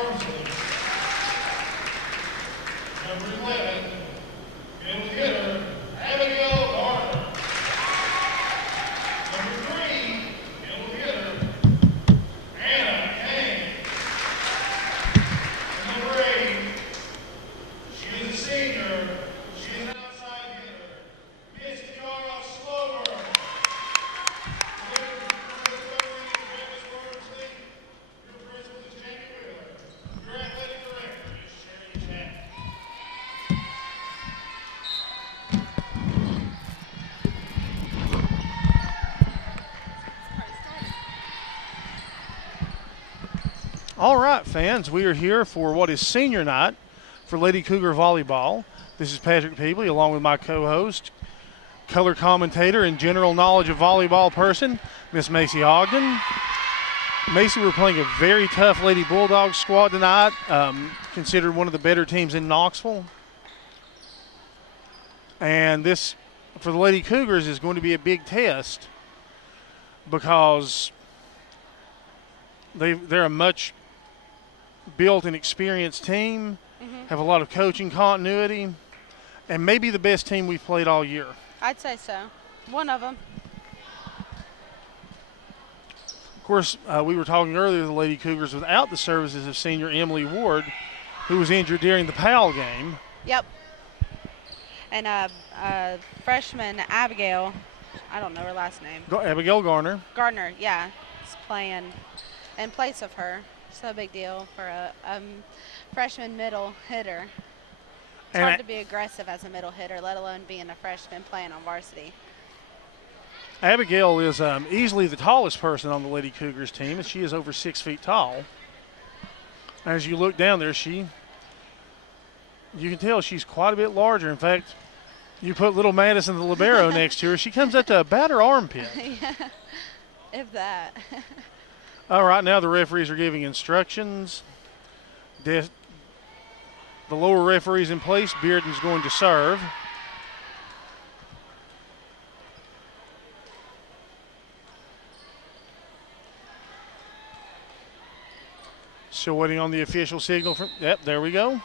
Wormsley. Number 11, middle hitter, Abigail Garner. Number 3, middle hitter, Anna Kane. And number 8, she is a senior. She is an outside hitter, Miss Kiara Slover. All right, fans, we are here for what is senior night for Lady Cougar Volleyball. This is Patrick Peebley along with my co-host, color commentator and general knowledge of volleyball person, Miss Macy Ogden. Macy, we're playing a very tough Lady Bulldogs squad tonight, considered one of the better teams in Knoxville. And this, for the Lady Cougars, is going to be a big test because they're a much built and experienced team, have a lot of coaching continuity, and maybe the best team we've played all year. I'd say so. One of them. Of course, we were talking earlier, the Lady Cougars without the services of senior Emily Ward, who was injured during the PAL game. Yep. And freshman Abigail, I don't know her last name. Abigail Garner. Gardner, yeah, is playing in place of her. So big deal for a freshman middle hitter. It's hard to be aggressive as a middle hitter, let alone being a freshman playing on varsity. Abigail is easily the tallest person on the Lady Cougars team, and she is over 6 feet tall. As you look down there, you can tell she's quite a bit larger. In fact, you put little Madison the libero next to her, she comes up to about her armpit. Yeah, if that. All right, now the referees are giving instructions. The lower referee's in place. Bearden's going to serve. Still waiting on the official signal. Yep, there we go.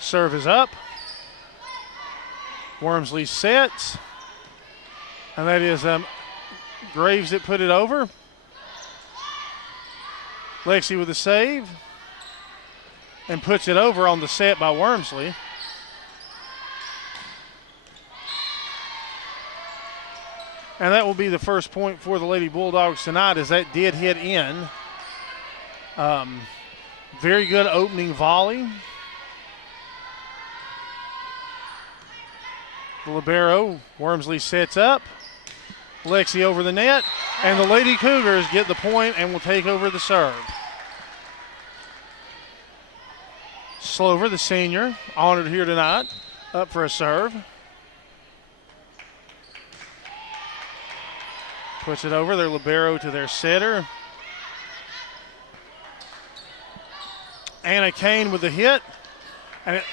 Serve is up. Wormsley sets. And that is Graves that put it over. Lexi with a save and puts it over on the set by Wormsley. And that will be the first point for the Lady Bulldogs tonight, as that did hit in. Very good opening volley. The libero, Wormsley sets up. Lexi over the net, and the Lady Cougars get the point and will take over the serve. Slover, the senior, honored here tonight, up for a serve. Puts it over their libero to their setter. Anna Kane with the hit. And it,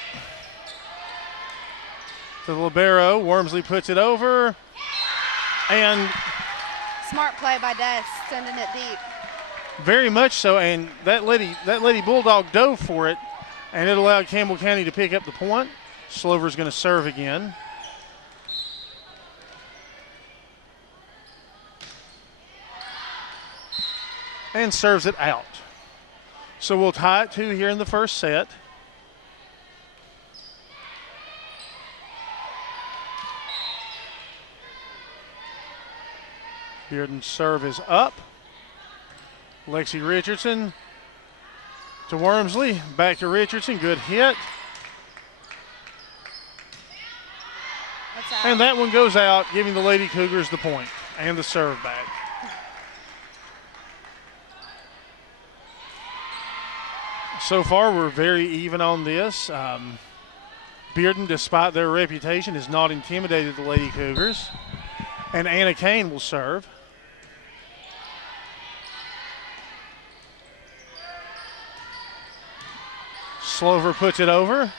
to the libero, Wormsley puts it over. And smart play by Des, sending it deep. Very much so, and that lady Bulldog dove for it, and it allowed Campbell County to pick up the point. Slover's going to serve again. And serves it out. So we'll tie it 2 here in the first set. Bearden's serve is up. Lexi Richardson to Wormsley. Back to Richardson. Good hit. And that one goes out, giving the Lady Cougars the point and the serve back. So far, we're very even on this. Bearden, despite their reputation, has not intimidated the Lady Cougars. And Anna Kane will serve. Slover puts it over.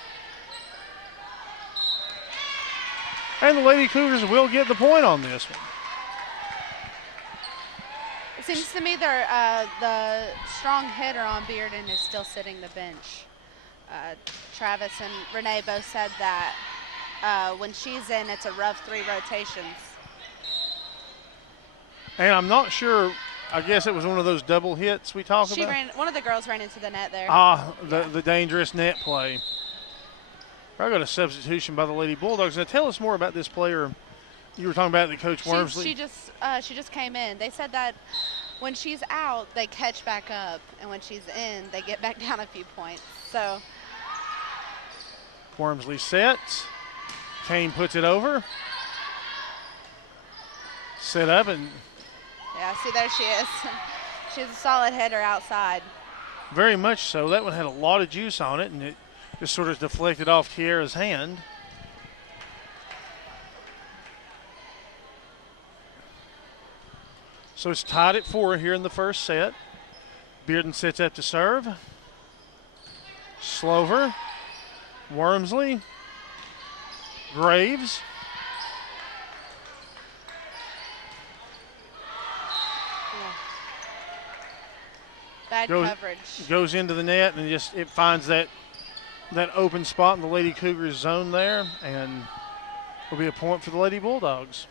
And the Lady Cougars will get the point on this one. Seems to me the strong hitter on Bearden is still sitting the bench. Travis and Renee both said that when she's in, it's a rough 3 rotations. And I'm not sure. I guess it was one of those double hits we talked about. One of the girls ran into the net there. The dangerous net play. I got a substitution by the Lady Bulldogs. Now tell us more about this player. You were talking about the Coach Wormsley. She just came in. They said that when she's out, they catch back up, and when she's in, they get back down a few points. So Wormsley sets. Kane puts it over. Set up and. Yeah, see, there she is. She's a solid hitter outside. Very much so. That one had a lot of juice on it, and it just sort of deflected off Tiara's hand. So it's tied at 4 here in the first set. Bearden sets up to serve. Slover, Wormsley, Graves. Bad coverage. Goes into the net and just it finds that open spot in the Lady Cougars zone there, and will be a point for the Lady Bulldogs.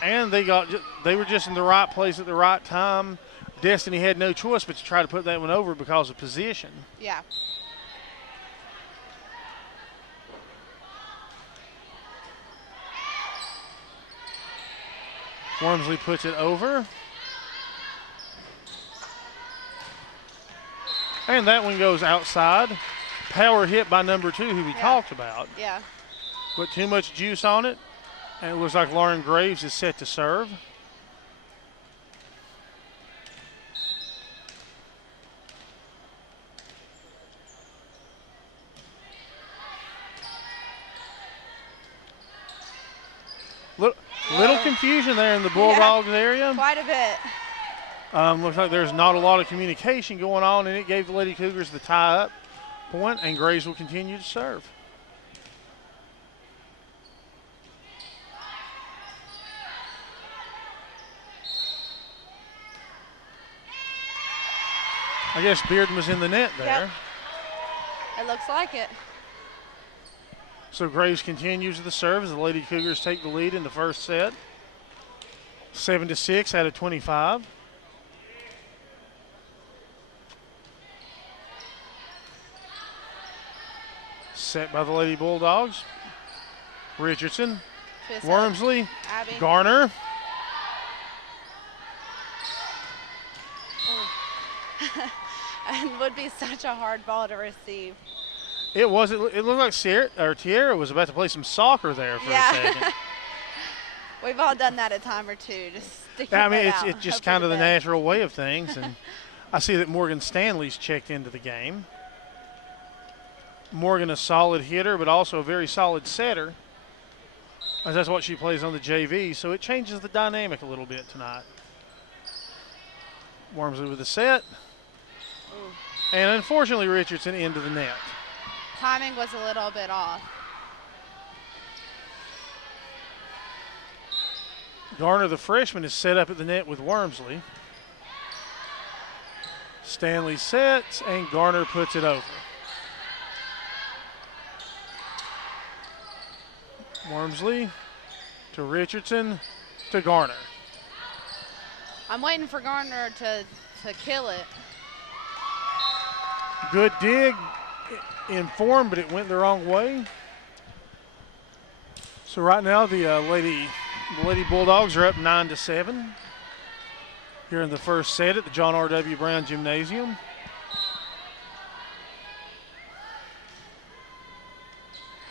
And they were just in the right place at the right time. Destiny had no choice but to try to put that one over because of position. Yeah. Wormsley puts it over. And that one goes outside. Power hit by number 2, who we talked about. Yeah. Put too much juice on it. And it looks like Lauren Graves is set to serve. Little confusion there in the Bulldogs area. Quite a bit. Looks like there's not a lot of communication going on, and it gave the Lady Cougars the tie-up point, and Graves will continue to serve. I guess Bearden was in the net there. Yep. It looks like it. So Graves continues the serve as the Lady Cougars take the lead in the first set. 7-6 out of 25. Set by the Lady Bulldogs. Richardson, Wormsley, Abby. Garner. And would be such a hard ball to receive. It was. It looked like Tiara was about to play some soccer there for a second. We've all done that a time or two. Just stick I mean, out. it's just kind of the natural way of things. And I see that Morgan Stanley's checked into the game. Morgan, a solid hitter, but also a very solid setter. As that's what she plays on the JV, so it changes the dynamic a little bit tonight. Wormsley with the set. Ooh. And unfortunately, Richardson into the net. Timing was a little bit off. Garner, the freshman, is set up at the net with Wormsley. Stanley sets, and Garner puts it over. Wormsley to Richardson to Garner. I'm waiting for Garner to kill it. Good dig in form, but it went the wrong way. So right now the Lady Bulldogs are up 9-7 here in the first set at the John R.W. Brown Gymnasium.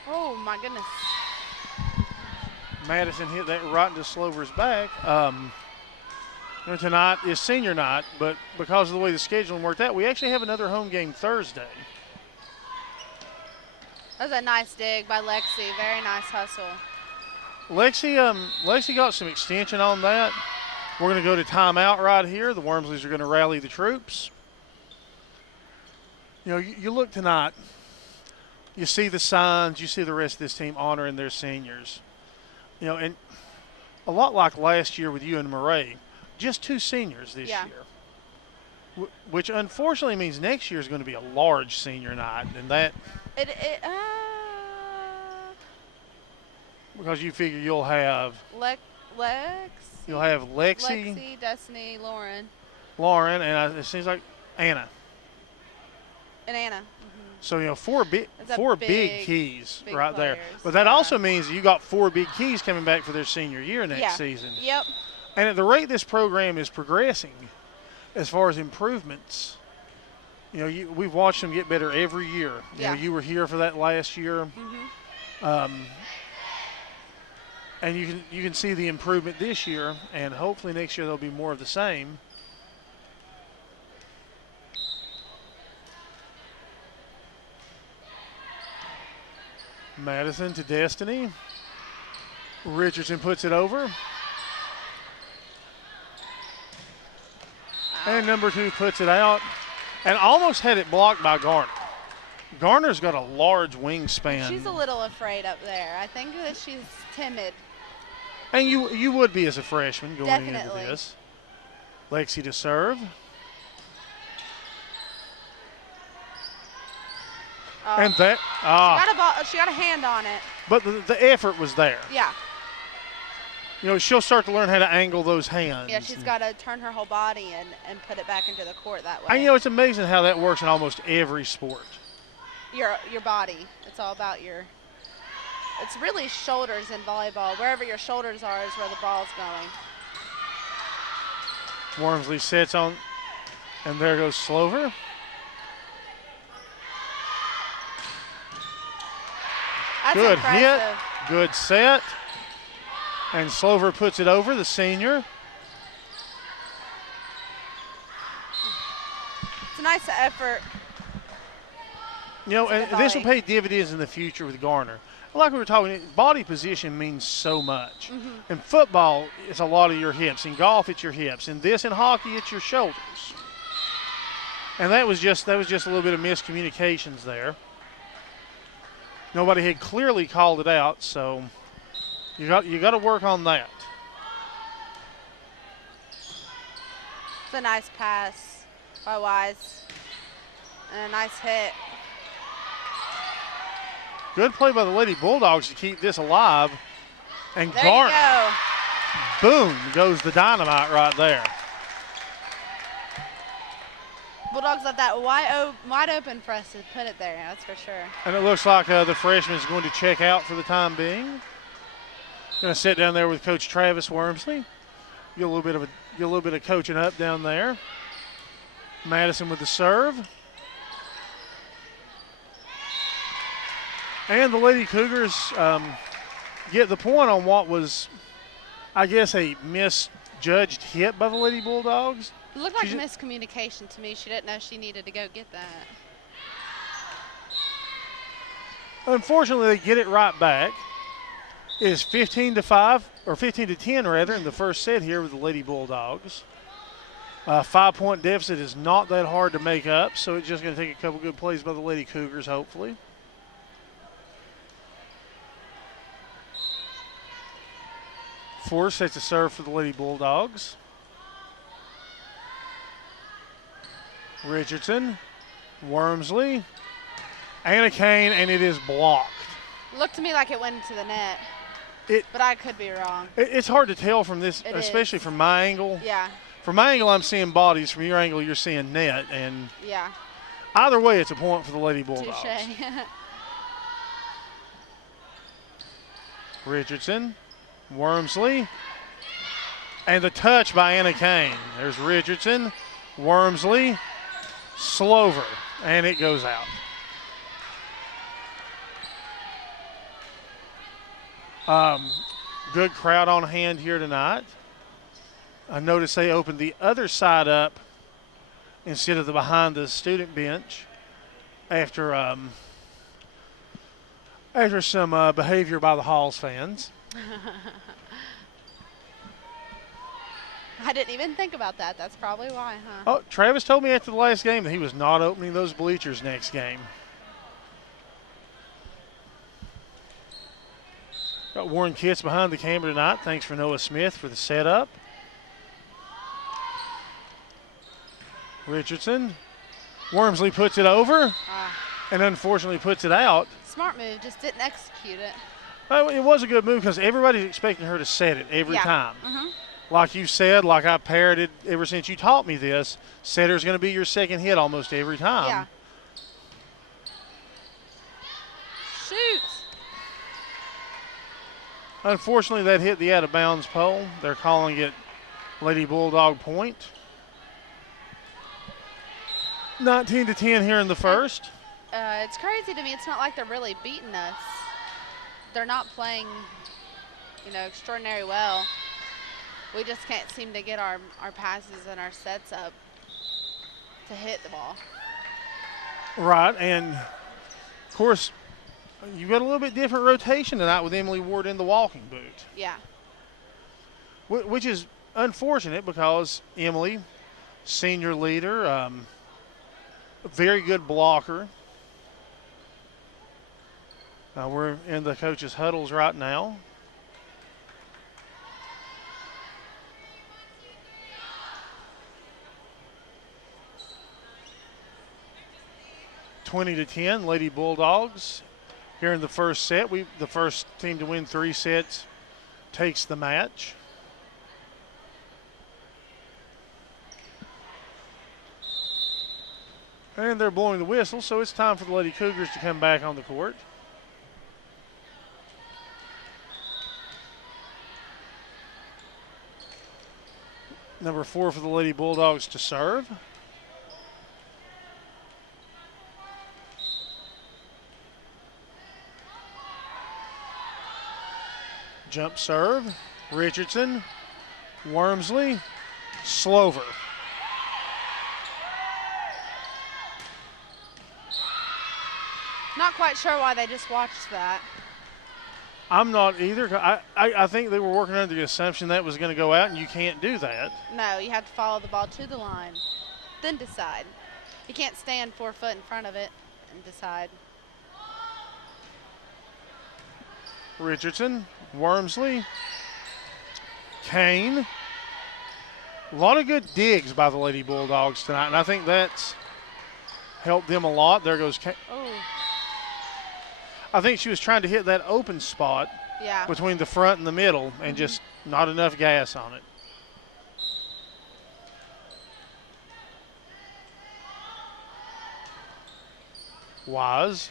Oh my goodness. Madison hit that right into Slover's back. Tonight is senior night, but because of the way the scheduling worked out, we actually have another home game Thursday. That was a nice dig by Lexi. Very nice hustle. Lexi got some extension on that. We're going to go to timeout right here. The Wormsleys are going to rally the troops. You know, you look tonight, you see the signs, you see the rest of this team honoring their seniors. You know, and a lot like last year with you and Murray, just 2 seniors this year. Which unfortunately means next year is going to be a large senior night, and that because you figure you'll have Lexi, Destiny, Lauren, and it seems like Anna. And Anna. So, you know, four big keys right there. Players, But that also means you got 4 big keys coming back for their senior year next season. Yep. And at the rate this program is progressing, as far as improvements, you know, we've watched them get better every year. You know, you were here for that last year. And you can see the improvement this year, and hopefully next year there'll be more of the same. Madison to Destiny. Richardson puts it over. And number 2 puts it out and almost had it blocked by Garner. Garner's got a large wingspan. She's a little afraid up there. I think that she's timid. And you would be as a freshman going Definitely. into this. Lexi to serve. And that she got a hand on it. But the effort was there. Yeah. You know, she'll start to learn how to angle those hands. Yeah, she's got to turn her whole body and put it back into the court that way. And, you know, it's amazing how that works in almost every sport. Your body. It's all about it's really shoulders in volleyball. Wherever your shoulders are is where the ball's going. Wormsley sets on, and there goes Slover. That's good impressive. hit, good set. And Slover puts it over, the senior. It's a nice effort. You know, and this will pay dividends in the future with Garner. Like we were talking, body position means so much. In football, it's a lot of your hips. In golf, it's your hips. In hockey, it's your shoulders. And that was just a little bit of miscommunications there. Nobody had clearly called it out, so you got to work on that. It's a nice pass by Wise. And a nice hit. Good play by the Lady Bulldogs to keep this alive. And there Garner, you go. boom, goes the dynamite right there. Bulldogs left that wide open for us to put it there, that's for sure. And it looks like the freshman is going to check out for the time being. Going to sit down there with Coach Travis Wormsley. Get a little bit of coaching up down there. Madison with the serve. And the Lady Cougars get the point on what was, I guess, a misjudged hit by the Lady Bulldogs. It looked like miscommunication to me. She didn't know she needed to go get that. Unfortunately, they get it right back. It is 15-5, or 15-10 rather, in the first set here with the Lady Bulldogs. 5-point deficit is not that hard to make up, so it's just going to take a couple good plays by the Lady Cougars, hopefully. Force sets a serve for the Lady Bulldogs. Richardson, Wormsley, Anna Kane, and it is blocked. Looked to me like it went into the net, but I could be wrong. It's hard to tell from this, especially from my angle. Yeah. From my angle, I'm seeing bodies. From your angle, you're seeing net. And yeah. Either way, it's a point for the Lady Bulldogs. Touche. Richardson, Wormsley, and the touch by Anna Kane. There's Richardson, Wormsley, Slover, and it goes out. Good crowd on hand here tonight. I noticed they opened the other side up instead of the behind the student bench after some behavior by the Halls fans. I didn't even think about that. That's probably why, huh? Oh, Travis told me after the last game that he was not opening those bleachers next game. got Warren Kitts behind the camera tonight. Thanks for Noah Smith for the setup. Richardson. Wormsley puts it over and unfortunately puts it out. Smart move, just didn't execute it. Well, it was a good move because everybody's expecting her to set it every time. Like you said, like I parroted ever since you taught me this, setter's going to be your second hit almost every time. Yeah. Shoots. Unfortunately, that hit the out-of-bounds pole. They're calling it Lady Bulldog point. 19-10 here in the first. It's crazy to me. It's not like they're really beating us. They're not playing, extraordinary well. We just can't seem to get our passes and our sets up to hit the ball. Right, and of course, you got a little bit different rotation tonight with Emily Ward in the walking boot. Yeah. Which is unfortunate because Emily, senior leader, a very good blocker. We're in the coaches' huddles right now. (20-10), Lady Bulldogs here in the first set. The first team to win 3 sets takes the match. And they're blowing the whistle, so it's time for the Lady Cougars to come back on the court. Number 4 for the Lady Bulldogs to serve. Jump serve, Richardson, Wormsley, Slover. Not quite sure why they just watched that. I'm not either. I think they were working under the assumption that was going to go out, and you can't do that. No, you have to follow the ball to the line, then decide. You can't stand 4 foot in front of it and decide. Richardson, Wormsley, Kane. A lot of good digs by the Lady Bulldogs tonight, and I think that's helped them a lot. There goes Kane. Oh. I think she was trying to hit that open spot between the front and the middle and just not enough gas on it. Wise,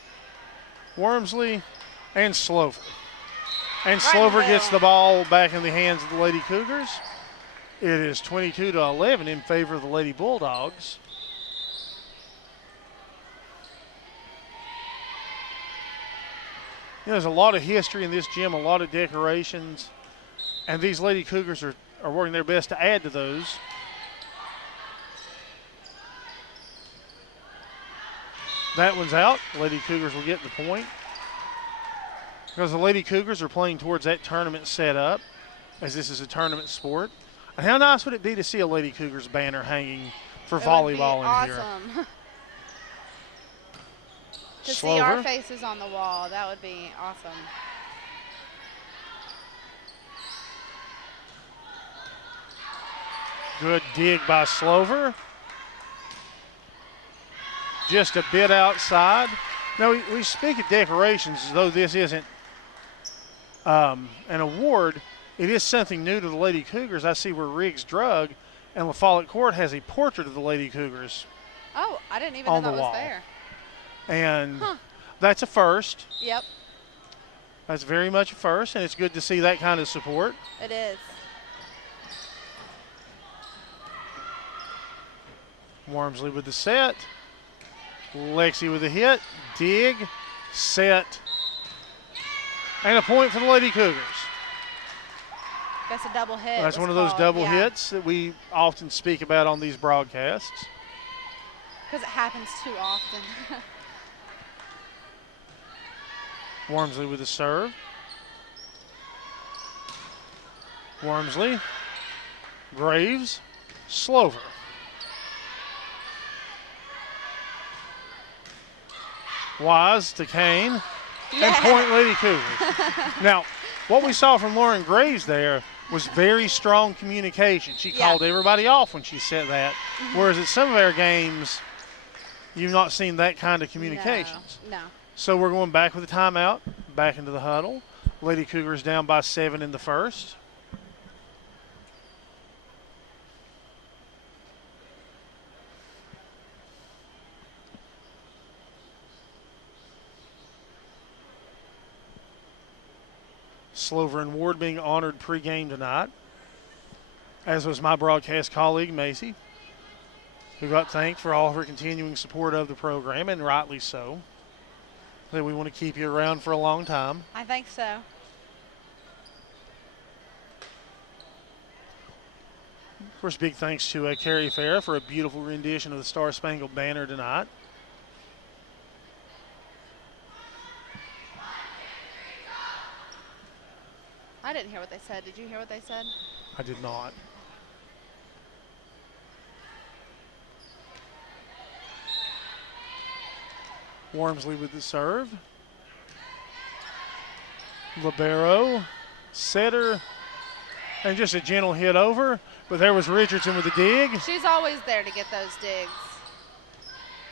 Wormsley, and Slover. And Slover gets the ball back in the hands of the Lady Cougars. It is 22-11 in favor of the Lady Bulldogs. There's a lot of history in this gym, a lot of decorations, and these Lady Cougars are working their best to add to those. That one's out. Lady Cougars will get the point. Because the Lady Cougars are playing towards that tournament setup, as this is a tournament sport. And how nice would it be to see a Lady Cougars banner hanging for volleyball in here? Awesome. To Slover. see our faces on the wall, that would be awesome. Good dig by Slover. Just a bit outside. Now, we speak of decorations as though this isn't an award. It is something new to the Lady Cougars. I see where Riggs Drug and La Follette Court has a portrait of the Lady Cougars. Oh, I didn't even know that was there. And that's a first. Yep. That's very much a first, and it's good to see that kind of support. It is. Wormsley with the set. Lexi with the hit. Dig. Set. And a point for the Lady Cougars. That's a double hit. That's one of those double hits that we often speak about on these broadcasts. Because it happens too often. Wormsley with the serve. Wormsley. Graves. Slover. Wise to Kane. And point Lady Cougars. Now, what we saw from Lauren Graves there was very strong communication. She called everybody off when she said that, whereas at some of our games, you've not seen that kind of communications. No. So we're going back with a timeout, back into the huddle. Lady Cougars down by 7 in the first. Slover and Ward being honored pregame tonight, as was my broadcast colleague, Macy, who got thanked for all of her continuing support of the program, and rightly so. That we want to keep you around for a long time. I think so. Of course, big thanks to Carrie Farah for a beautiful rendition of the Star Spangled Banner tonight. I didn't hear what they said. Did you hear what they said? I did not. Wormsley with the serve. Libero, setter, and just a gentle hit over. But there was Richardson with the dig. She's always there to get those digs.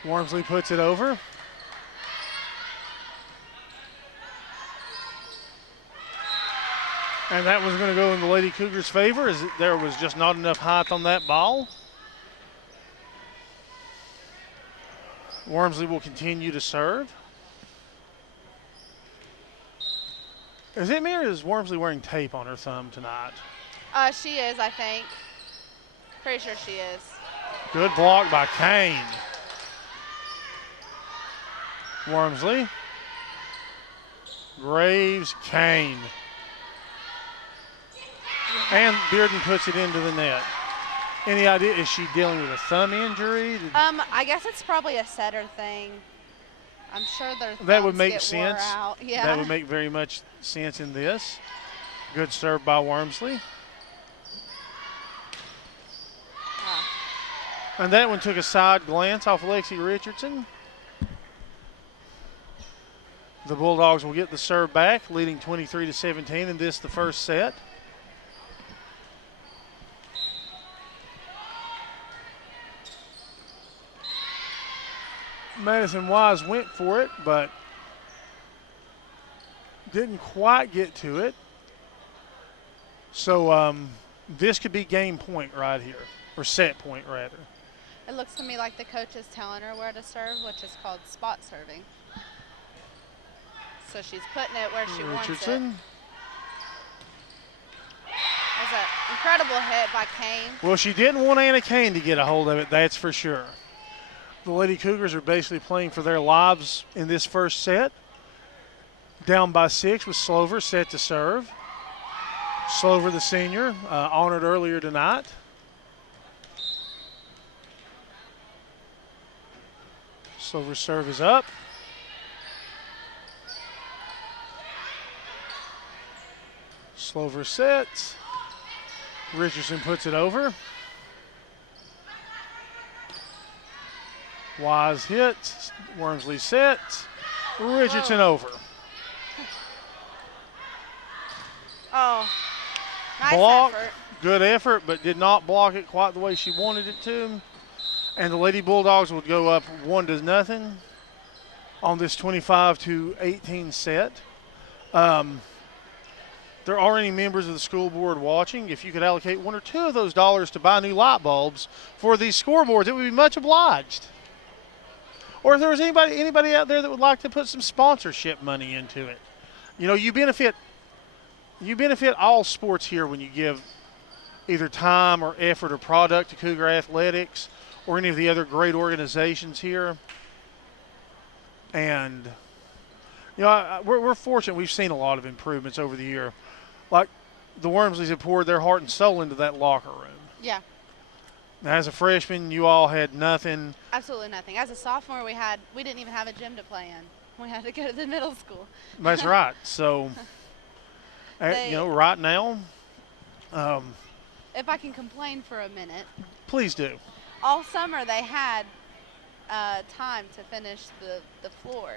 Wormsley puts it over. And that was going to go in the Lady Cougars' favor, as there was just not enough height on that ball. Wormsley will continue to serve. Is it me or is Wormsley wearing tape on her thumb tonight? She is, I think. Pretty sure she is. Good block by Kane. Wormsley. Graves, Kane. And Bearden puts it into the net. Any idea, is she dealing with a thumb injury? I guess it's probably a setter thing. I'm sure their thumbs that would make get sense. Wore out. Yeah. That would make very much sense in this. Good serve by Wormsley. And that one took a side glance off Lexi Richardson. The Bulldogs will get the serve back, leading 23-17 in this, the first set. Madison Wise went for it, but didn't quite get to it. So this could be game point right here, or set point rather. It looks to me like the coach is telling her where to serve, which is called spot serving. So she's putting it where she wants it. Richardson. There's an incredible hit by Kane. Well, she didn't want Anna Kane to get a hold of it, that's for sure. The Lady Cougars are basically playing for their lives in this first set. Down by 6 with Slover set to serve. Slover, the senior, honored earlier tonight. Slover's serve is up. Slover sets. Richardson puts it over. Wise hit. Wormsley set. Richardson over. Oh, nice block, effort. good effort, but did not block it quite the way she wanted it to. And the Lady Bulldogs would go up 1-0 on this 25-18 set. There are any members of the school board watching. If you could allocate 1 or 2 of those dollars to buy new light bulbs for these scoreboards, it would be much obliged. Or if there was anybody out there that would like to put some sponsorship money into it. You know, you benefit all sports here when you give either time or effort or product to Cougar Athletics or any of the other great organizations here. And, you know, we're fortunate. We've seen a lot of improvements over the year. Like the Wormsleys have poured their heart and soul into that locker room. Yeah. As a freshman, you all had nothing. Absolutely nothing. As a sophomore, we didn't even have a gym to play in. We had to go to the middle school. That's right. So, you know, right now. If I can complain for a minute. Please do. All summer they had time to finish the floor.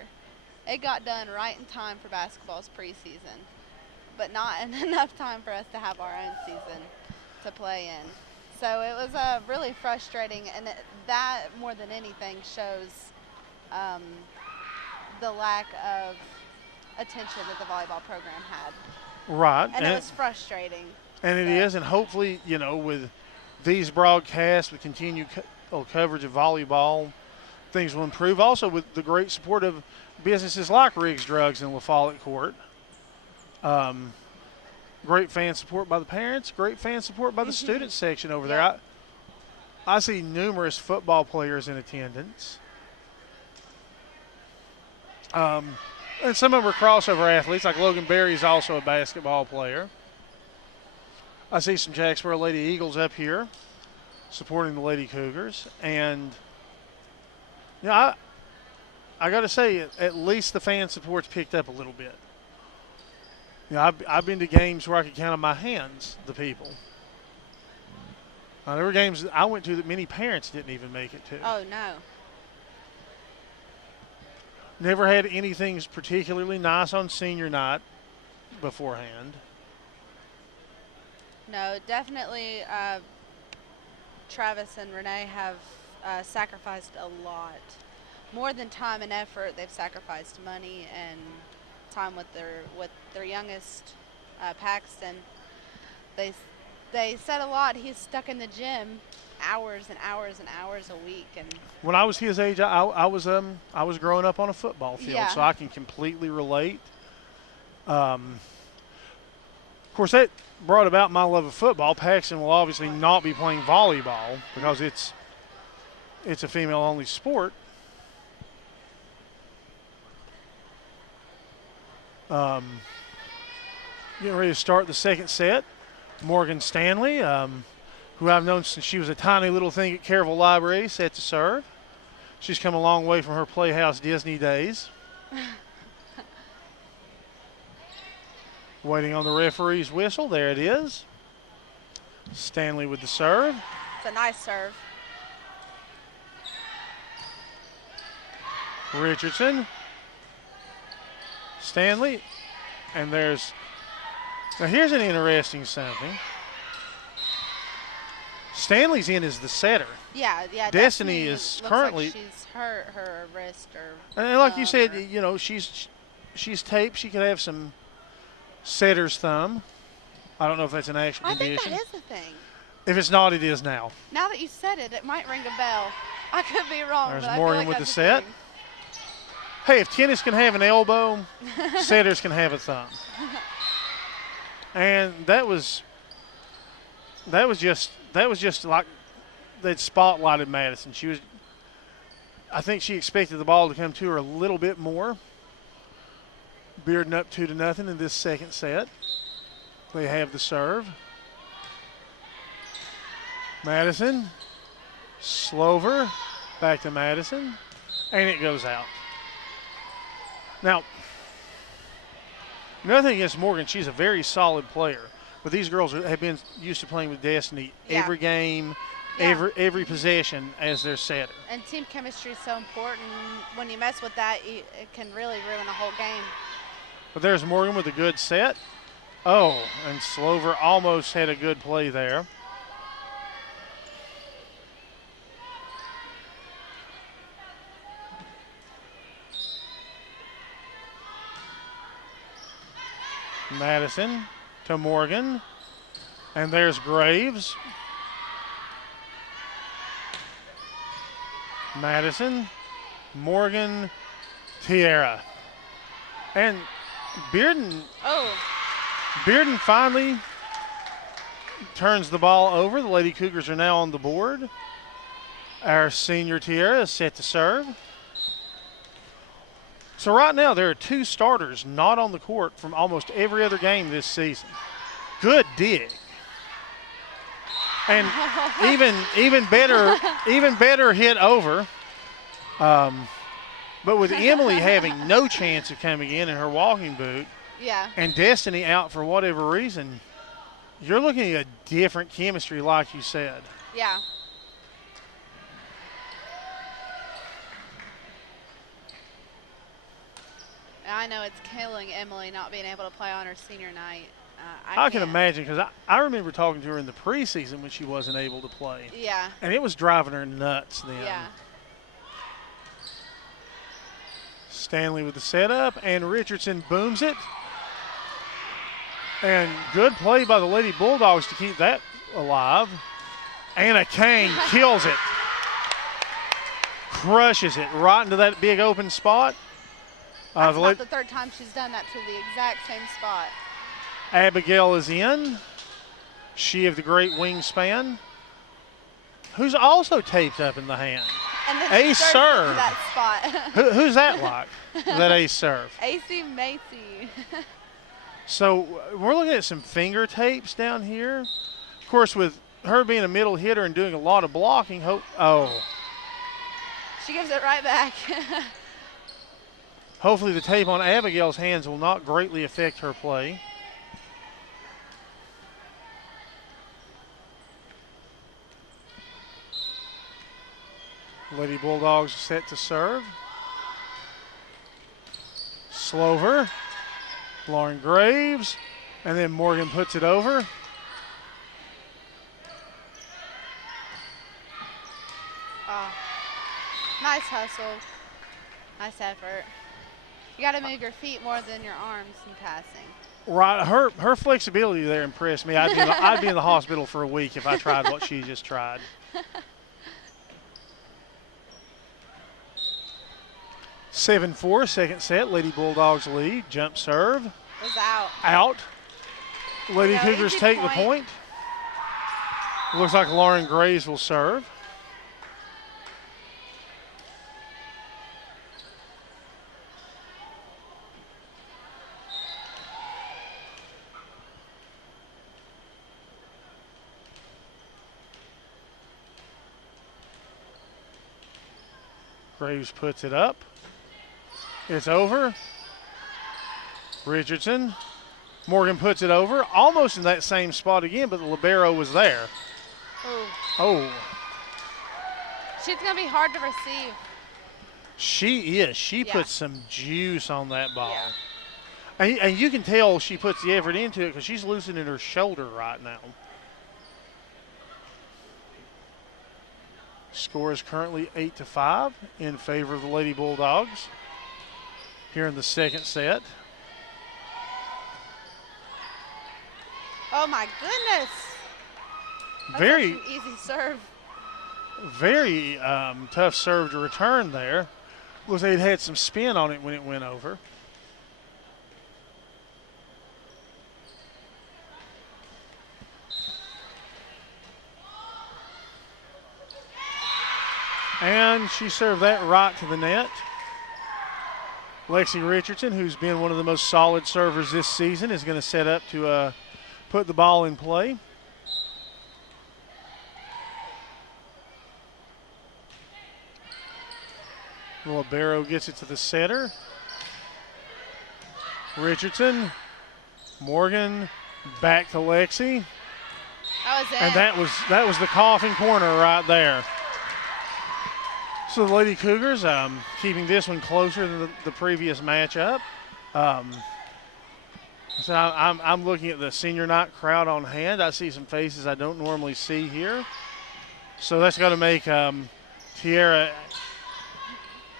It got done right in time for basketball's preseason. but not enough time for us to have our own season to play in. So it was really frustrating, and that more than anything shows the lack of attention that the volleyball program had. Right. And it was frustrating. And it is, and hopefully, with these broadcasts, with continued coverage of volleyball, things will improve. Also, with the great support of businesses like Riggs Drugs and La Follette Court. Great fan support by the parents, great fan support by the student section over there. I see numerous football players in attendance. And some of them are crossover athletes, like Logan Berry is also a basketball player. I see some Jacksboro Lady Eagles up here supporting the Lady Cougars. And, I got to say, at least the fan support's picked up a little bit. I've been to games where I could count on my hands the people. There were games that I went to that many parents didn't even make it to. Oh, no. Never had anything particularly nice on senior night beforehand. No, definitely Travis and Renee have sacrificed a lot. More than time and effort, they've sacrificed money and time with their youngest, Paxton. They said a lot. He's stuck in the gym hours and hours and hours a week. And when I was his age, I was growing up on a football field, so I can completely relate. Of course, that brought about my love of football. Paxton will obviously not be playing volleyball because it's a female-only sport. Getting ready to start the second set. Morgan Stanley, who I've known since she was a tiny little thing at Carrollville Library, set to serve. She's come a long way from her Playhouse Disney days. Waiting on the referee's whistle. There it is. Stanley with the serve. It's a nice serve. Richardson. Stanley. And there's... Now here's an interesting something. Stanley's in as the setter. Yeah. Destiny is currently... Like she's hurt her wrist or... And like you said, she's taped. She could have some setter's thumb. I don't know if that's an actual condition. I think that is a thing. If it's not, it is now. Now that you said it, it might ring a bell. I could be wrong. There's but Morgan I feel like with that's the set. thing. Hey, if tennis can have an elbow, setters can have a thumb. And that was just like they'd spotlighted Madison. I think she expected the ball to come to her a little bit more. Bearden up 2-0 in this second set. They have the serve. Madison, Slover, back to Madison, and it goes out. Now, nothing against Morgan. She's a very solid player. But these girls have been used to playing with Destiny every game, every possession as their setter. And team chemistry is so important. When you mess with that, it can really ruin a whole game. But there's Morgan with a good set. Oh, and Slover almost had a good play there. Madison to Morgan. And there's Graves. Madison, Morgan, Tierra. And Bearden finally turns the ball over. The Lady Cougars are now on the board. Our senior Tierra is set to serve. So right now there are two starters not on the court from almost every other game this season. Good dig. And even better hit over. But with Emily having no chance of coming in her walking boot, and Destiny out for whatever reason, you're looking at a different chemistry, like you said. Yeah. I know it's killing Emily not being able to play on her senior night. I can can't. imagine because I remember talking to her in the preseason when she wasn't able to play. Yeah. And it was driving her nuts then. Yeah. Stanley with the setup, and Richardson booms it. And good play by the Lady Bulldogs to keep that alive. Anna Kane kills it. Crushes it right into that big open spot. That's not the third time she's done that to the exact same spot. Abigail is in. She of the great wingspan, who's also taped up in the hand. And then Ace serve. That spot. Who's that like? That ace serve. AC Macy. So we're looking at some finger tapes down here. Of course, with her being a middle hitter and doing a lot of blocking, She gives it right back. Hopefully the tape on Abigail's hands will not greatly affect her play. Lady Bulldogs set to serve. Slover, Lauren Graves, and then Morgan puts it over. Oh, nice hustle. Nice effort. You got to move your feet more than your arms in passing. Right, her flexibility there impressed me. I'd be in the hospital for a week if I tried what she just tried. 7-4, second set. Lady Bulldogs lead. Jump serve. Was out. Out. Lady Cougars take the point. Looks like Lauren Graves will serve. Graves puts it up. It's over. Richardson. Morgan puts it over. Almost in that same spot again, but the libero was there. Ooh. Oh. She's going to be hard to receive. She is. She Yeah. puts some juice on that ball. Yeah. And you can tell she puts the effort into it because she's loosening her shoulder right now. Score is currently 8-5 in favor of the Lady Bulldogs here in the second set. Oh, my goodness. That's Very such an easy serve. Very tough serve to return there. Looks like it had some spin on it when it went over. And she served that right to the net. Lexi Richardson, who's been one of the most solid servers this season, is going to set up to put the ball in play. Libero gets it to the setter. Richardson, Morgan, back to Lexi. That was it. And that was the coffin corner right there. So the Lady Cougars keeping this one closer than the previous matchup. So I'm looking at the senior night crowd on hand. I see some faces I don't normally see here. So that's got to make Tiara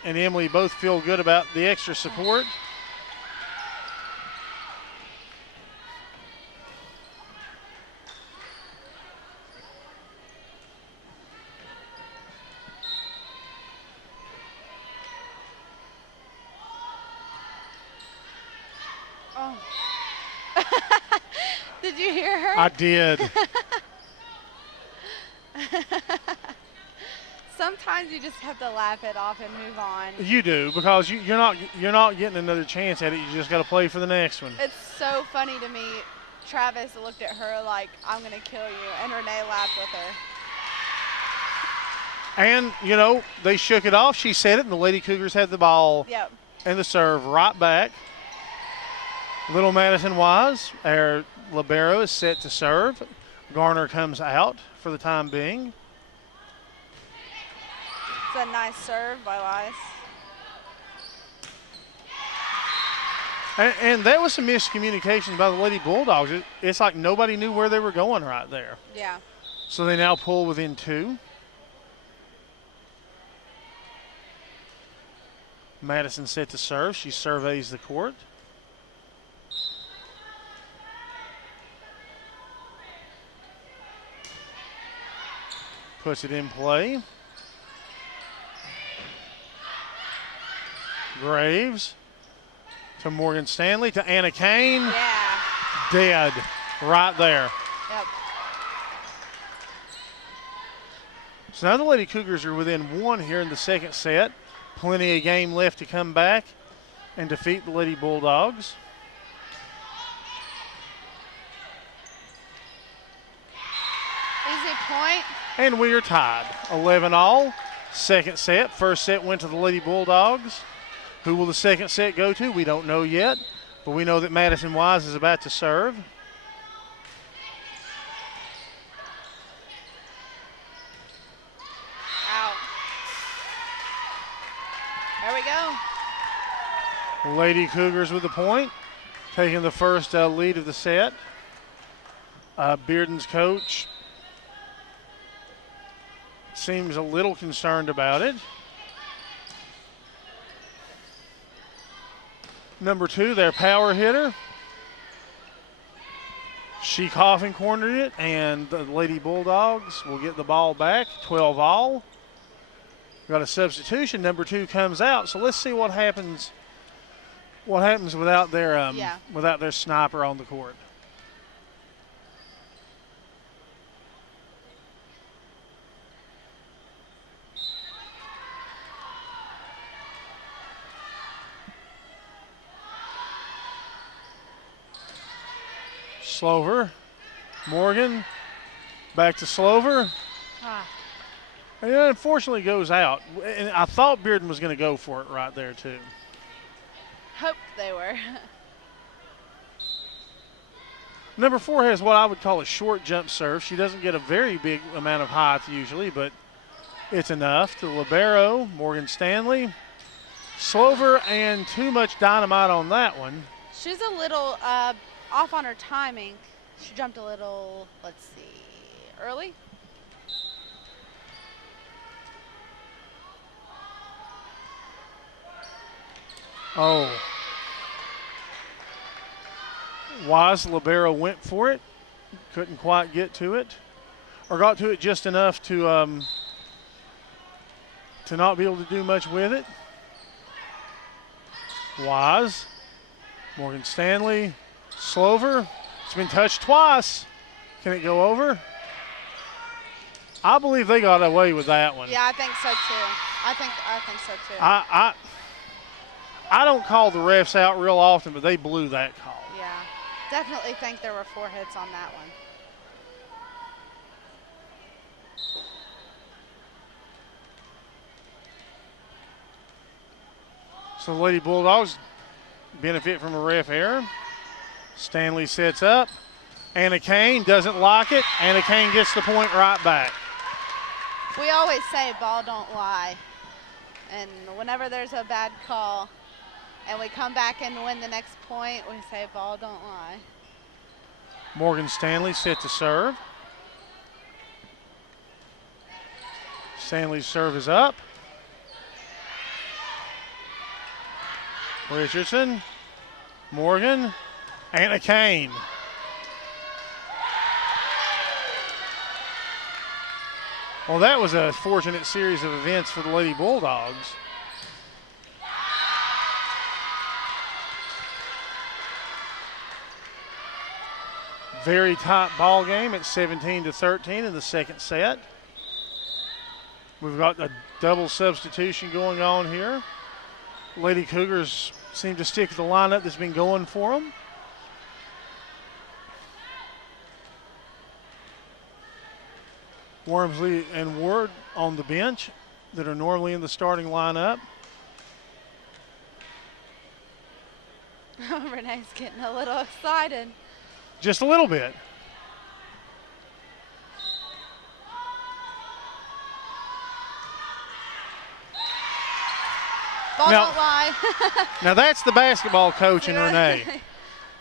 and Emily both feel good about the extra support. Oh. Did you hear her? I did. Sometimes you just have to laugh it off and move on. You do, because you're not getting another chance at it. You just got to play for the next one. It's so funny to me. Travis looked at her like, I'm going to kill you, and Renee laughed with her. And, they shook it off. She said it, and the Lady Cougars had the ball Yep. and the serve right back. Little Madison Wise, our libero, is set to serve. Garner comes out for the time being. It's a nice serve by Wise. And that was some miscommunication by the Lady Bulldogs. It's like nobody knew where they were going right there. Yeah. So they now pull within 2. Madison set to serve. She surveys the court. Puts it in play. Graves to Morgan Stanley to Anna Kane. Yeah. Dead right there. Yep. So now the Lady Cougars are within 1 here in the second set. Plenty of game left to come back and defeat the Lady Bulldogs. Easy point. And we are tied, 11-all. Second set. First set went to the Lady Bulldogs. Who will the second set go to? We don't know yet, but we know that Madison Wise is about to serve. Out. There we go. Lady Cougars with the point, taking the first lead of the set. Bearden's coach seems a little concerned about it. Number 2, their power hitter. She coffin cornered it, and the Lady Bulldogs will get the ball back, 12-all. Got a substitution. Number 2 comes out, so let's see what happens. What happens without their sniper on the court? Slover, Morgan, back to Slover. And it unfortunately goes out. And I thought Bearden was going to go for it right there too. Hope they were. Number 4 has what I would call a short jump serve. She doesn't get a very big amount of height usually, but it's enough. To libero, Morgan Stanley. Slover, and too much dynamite on that one. She's a little off on her timing. She jumped a little, let's see, early. Oh. Wise libero went for it. Couldn't quite get to it. Or got to it just enough to not be able to do much with it. Wise. Morgan Stanley. Slover. It's been touched twice. Can it go over? I believe they got away with that one. Yeah, I think so too. I think so too. I don't call the refs out real often, but they blew that call. Yeah, definitely think there were 4 hits on that one. So the Lady Bulldogs benefit from a ref error. Stanley sets up. Anna Kane doesn't like it. Anna Kane gets the point right back. We always say ball don't lie. And whenever there's a bad call and we come back and win the next point, we say ball don't lie. Morgan Stanley set to serve. Stanley's serve is up. Richardson, Morgan, Anna Kane. Well, that was a fortunate series of events for the Lady Bulldogs. Very tight ball game at 17-13 in the second set. We've got a double substitution going on here. Lady Cougars seem to stick with the lineup that's been going for them. Wormsley and Ward on the bench that are normally in the starting lineup. Renee's getting a little excited. Just a little bit. Ball Now- don't lie. Now that's the basketball coach in Renee.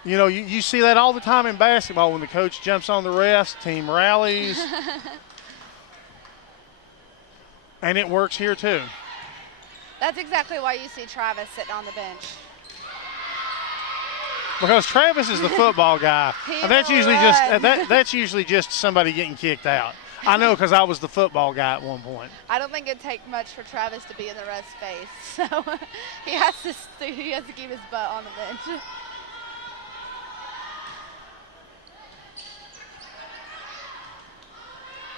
You know, you see that all the time in basketball when the coach jumps on the refs, team rallies. And it works here too. That's exactly why you see Travis sitting on the bench. Because Travis is the football guy. He And that's will usually run. that's usually just somebody getting kicked out. I know because I was the football guy at one point. I don't think it'd take much for Travis to be in the ref's face, so he has to keep his butt on the bench.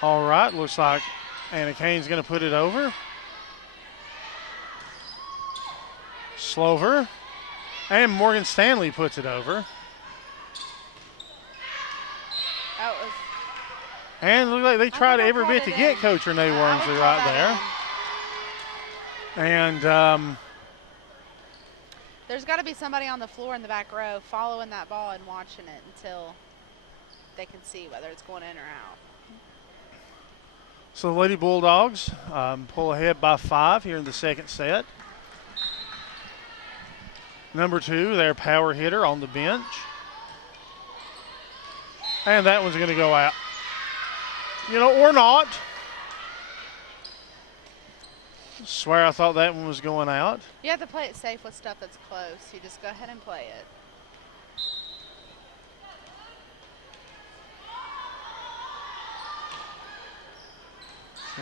All right, looks like Anna Kane's going to put it over. Slover. And Morgan Stanley puts it over. That was. And look like they tried think I every called bit to it get in. Coach Renee I would Wormsley call right that there. in. And There's got to be somebody on the floor in the back row following that ball and watching it until they can see whether it's going in or out. so the Lady Bulldogs pull ahead by 5 here in the second set. Number 2, their power hitter on the bench. And that one's going to go out. You know, or not. Swear I thought that one was going out. You have to play it safe with stuff that's close. You just go ahead and play it.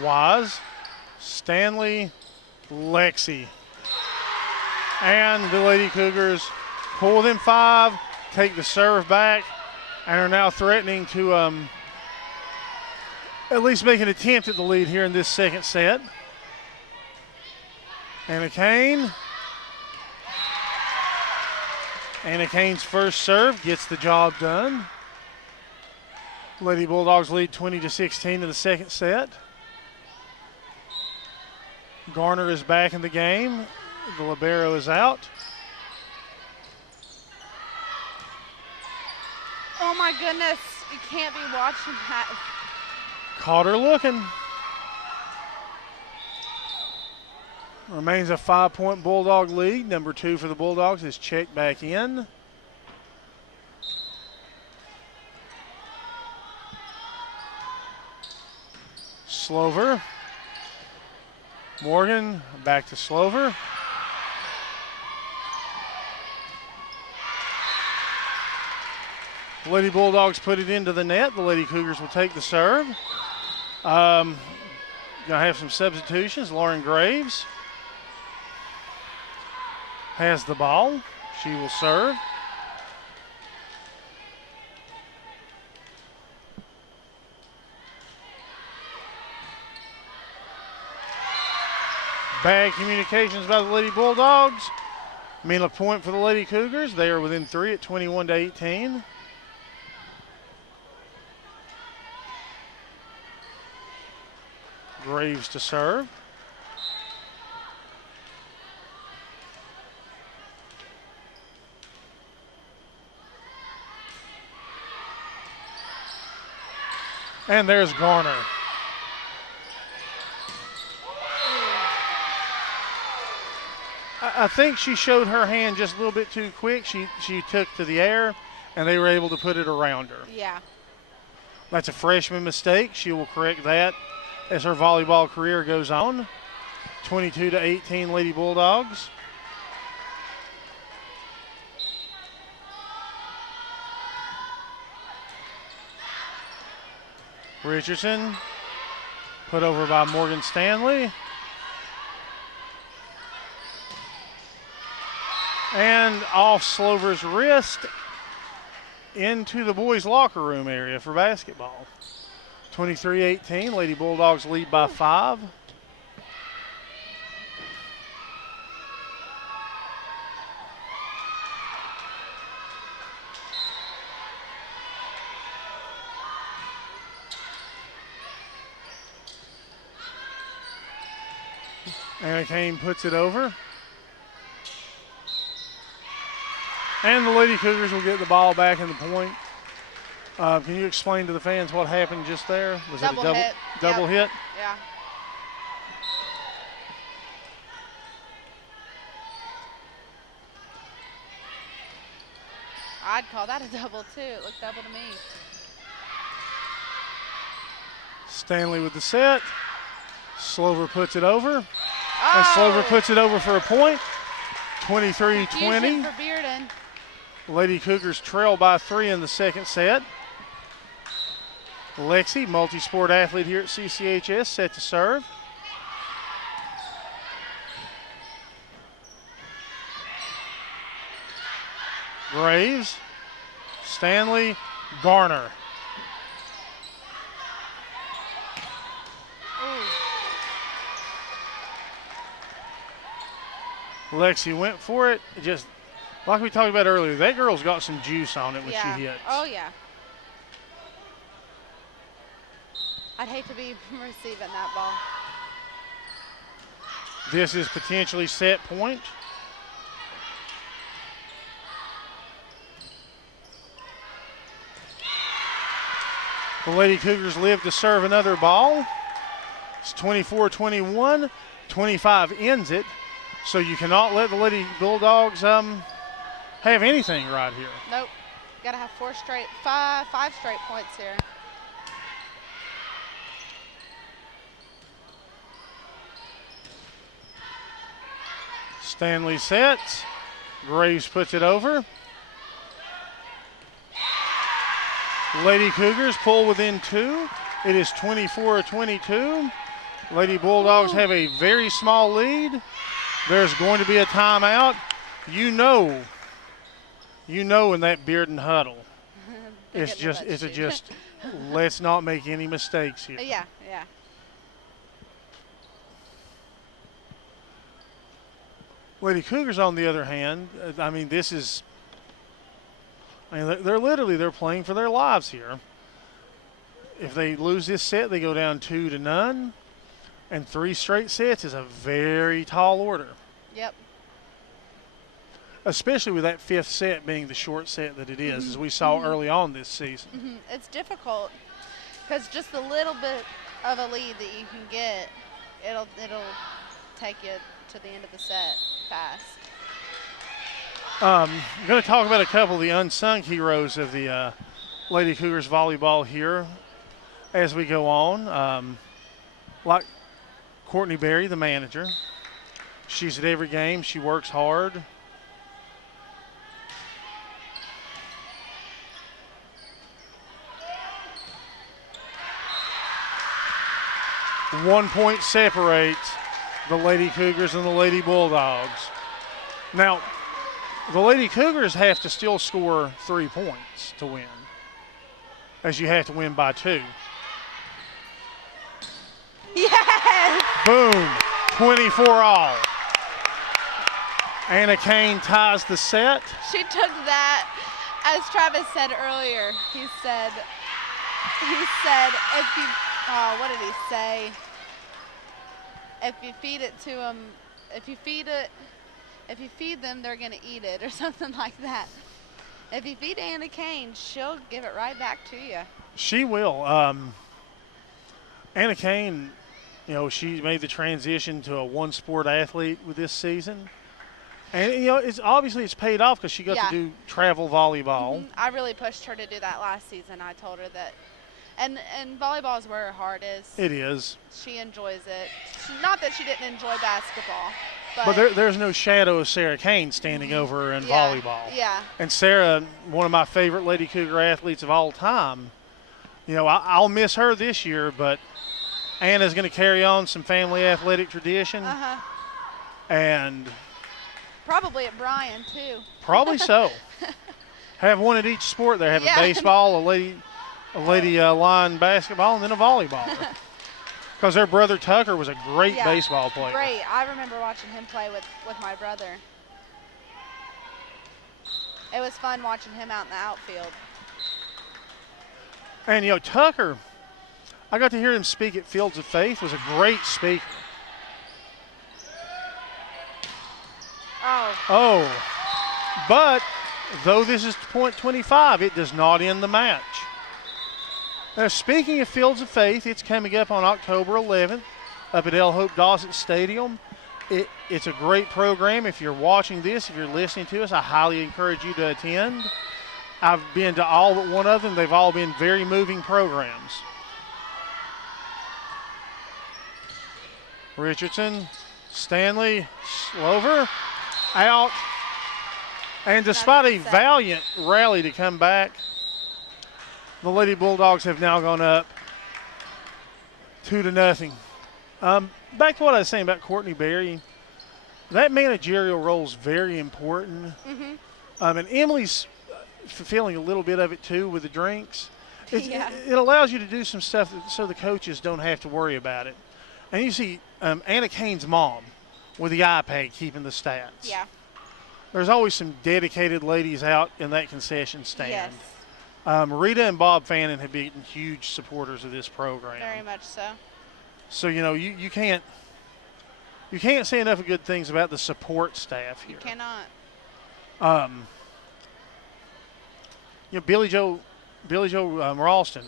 Wise, Stanley, Lexi. And the Lady Cougars pull within 5, take the serve back, and are now threatening to at least make an attempt at the lead here in this second set. Anna Kane. Anna Kane's first serve gets the job done. Lady Bulldogs lead 20-16 in the second set. Garner is back in the game. The libero is out. Oh my goodness, you can't be watching that. Caught her looking. Remains a 5-point Bulldog lead. Number 2 for the Bulldogs is checked back in. Slover. Morgan back to Slover. The Lady Bulldogs put it into the net. The Lady Cougars will take the serve. Gonna have some substitutions. Lauren Graves has the ball. She will serve. Bad communications by the Lady Bulldogs. Mean a point for the Lady Cougars. They are within 3 at 21-18. Graves to serve. And there's Garner. I think she showed her hand just a little bit too quick. She took to the air, and they were able to put it around her. Yeah. That's a freshman mistake. She will correct that as her volleyball career goes on. 22-18 Lady Bulldogs. Richardson put over by Morgan Stanley. And off Slover's wrist into the boys' locker room area for basketball. 23-18, Lady Bulldogs lead by 5. Anna Kane puts it over. And the Lady Cougars will get the ball back in the point. Can you explain to the fans what happened just there? Was Double it a hit. double Yep. hit? Yeah. I'd call that a double too. It looked double to me. Stanley with the set. Slover puts it over. Oh. And Slover puts it over for a point. Confusion 23-20. for Bearden. Lady Cougars trail by 3 in the second set. Lexi, multi-sport athlete here at CCHS, set to serve. Graves, Stanley, Garner. Lexi went for it. Just like we talked about earlier, that girl's got some juice on it when she hits. Oh, yeah. I'd hate to be receiving that ball. This is potentially set point. The Lady Cougars live to serve another ball. It's 24-21. 25 ends it. So you cannot let the Lady Bulldogs have anything right here. Nope. Got to have five straight points here. Stanley sets. Graves puts it over. Lady Cougars pull within 2. It is 24-22. Lady Bulldogs have a very small lead. There's going to be a timeout. You know in that Bearden huddle. it's just let's not make any mistakes here. Yeah. Lady Cougars, on the other hand, they're playing for their lives here. If they lose this set, they go down 2-0, and 3 straight sets is a very tall order. Yep. Especially with that 5th set being the short set that it is, as we saw early on this season. It's difficult because just a little bit of a lead that you can get, it'll take you to the end of the set fast. I'm going to talk about a couple of the unsung heroes of the Lady Cougars volleyball here as we go on. Like Courtney Berry, the manager. She's at every game. She works hard. One point separates the Lady Cougars and the Lady Bulldogs. Now, the Lady Cougars have to still score 3 points to win, as you have to win by 2. Yes! Boom, 24-all. Anna Kane ties the set. She took that, as Travis said earlier. He said, if you, what did he say? If you feed it to them, if you feed them, they're going to eat it, or something like that. If you feed Anna Kane, she'll give it right back to you. She will. Anna Kane, she made the transition to a one-sport athlete with this season. And, it's paid off because she got to do travel volleyball. I really pushed her to do that last season. I told her that. And volleyball is where her heart is. It is. She enjoys it. Not that she didn't enjoy basketball. But there's no shadow of Sarah Kane standing over her in volleyball. Yeah. And Sarah, one of my favorite Lady Cougar athletes of all time, I'll miss her this year, but Anna's going to carry on some family athletic tradition. And probably at Bryan, too. Probably so. Have one at each sport there. Have a baseball, a lady line basketball, and then a volleyball. Because their brother Tucker was a great baseball player. Great. I remember watching him play with my brother. It was fun watching him out in the outfield. And, Tucker, I got to hear him speak at Fields of Faith, was a great speaker. Oh. But, though this is point 25, it does not end the match. Now, speaking of Fields of Faith, it's coming up on October 11th up at El Hope Dawson Stadium. It's a great program. If you're watching this, if you're listening to us, I highly encourage you to attend. I've been to all but one of them. They've all been very moving programs. Richardson, Stanley, Slover, out. And despite a valiant rally to come back, the Lady Bulldogs have now gone up 2-0. Back to what I was saying about Courtney Berry, that managerial role is very important. And Emily's fulfilling a little bit of it too with the drinks. It allows you to do some stuff so the coaches don't have to worry about it. And you see Anna Kane's mom with the iPad keeping the stats. Yeah. There's always some dedicated ladies out in that concession stand. Yes. Rita and Bob Fannin have been huge supporters of this program. Very much so. So, you know, you can't say enough of good things about the support staff here. You cannot. You know, Billy Joe Ralston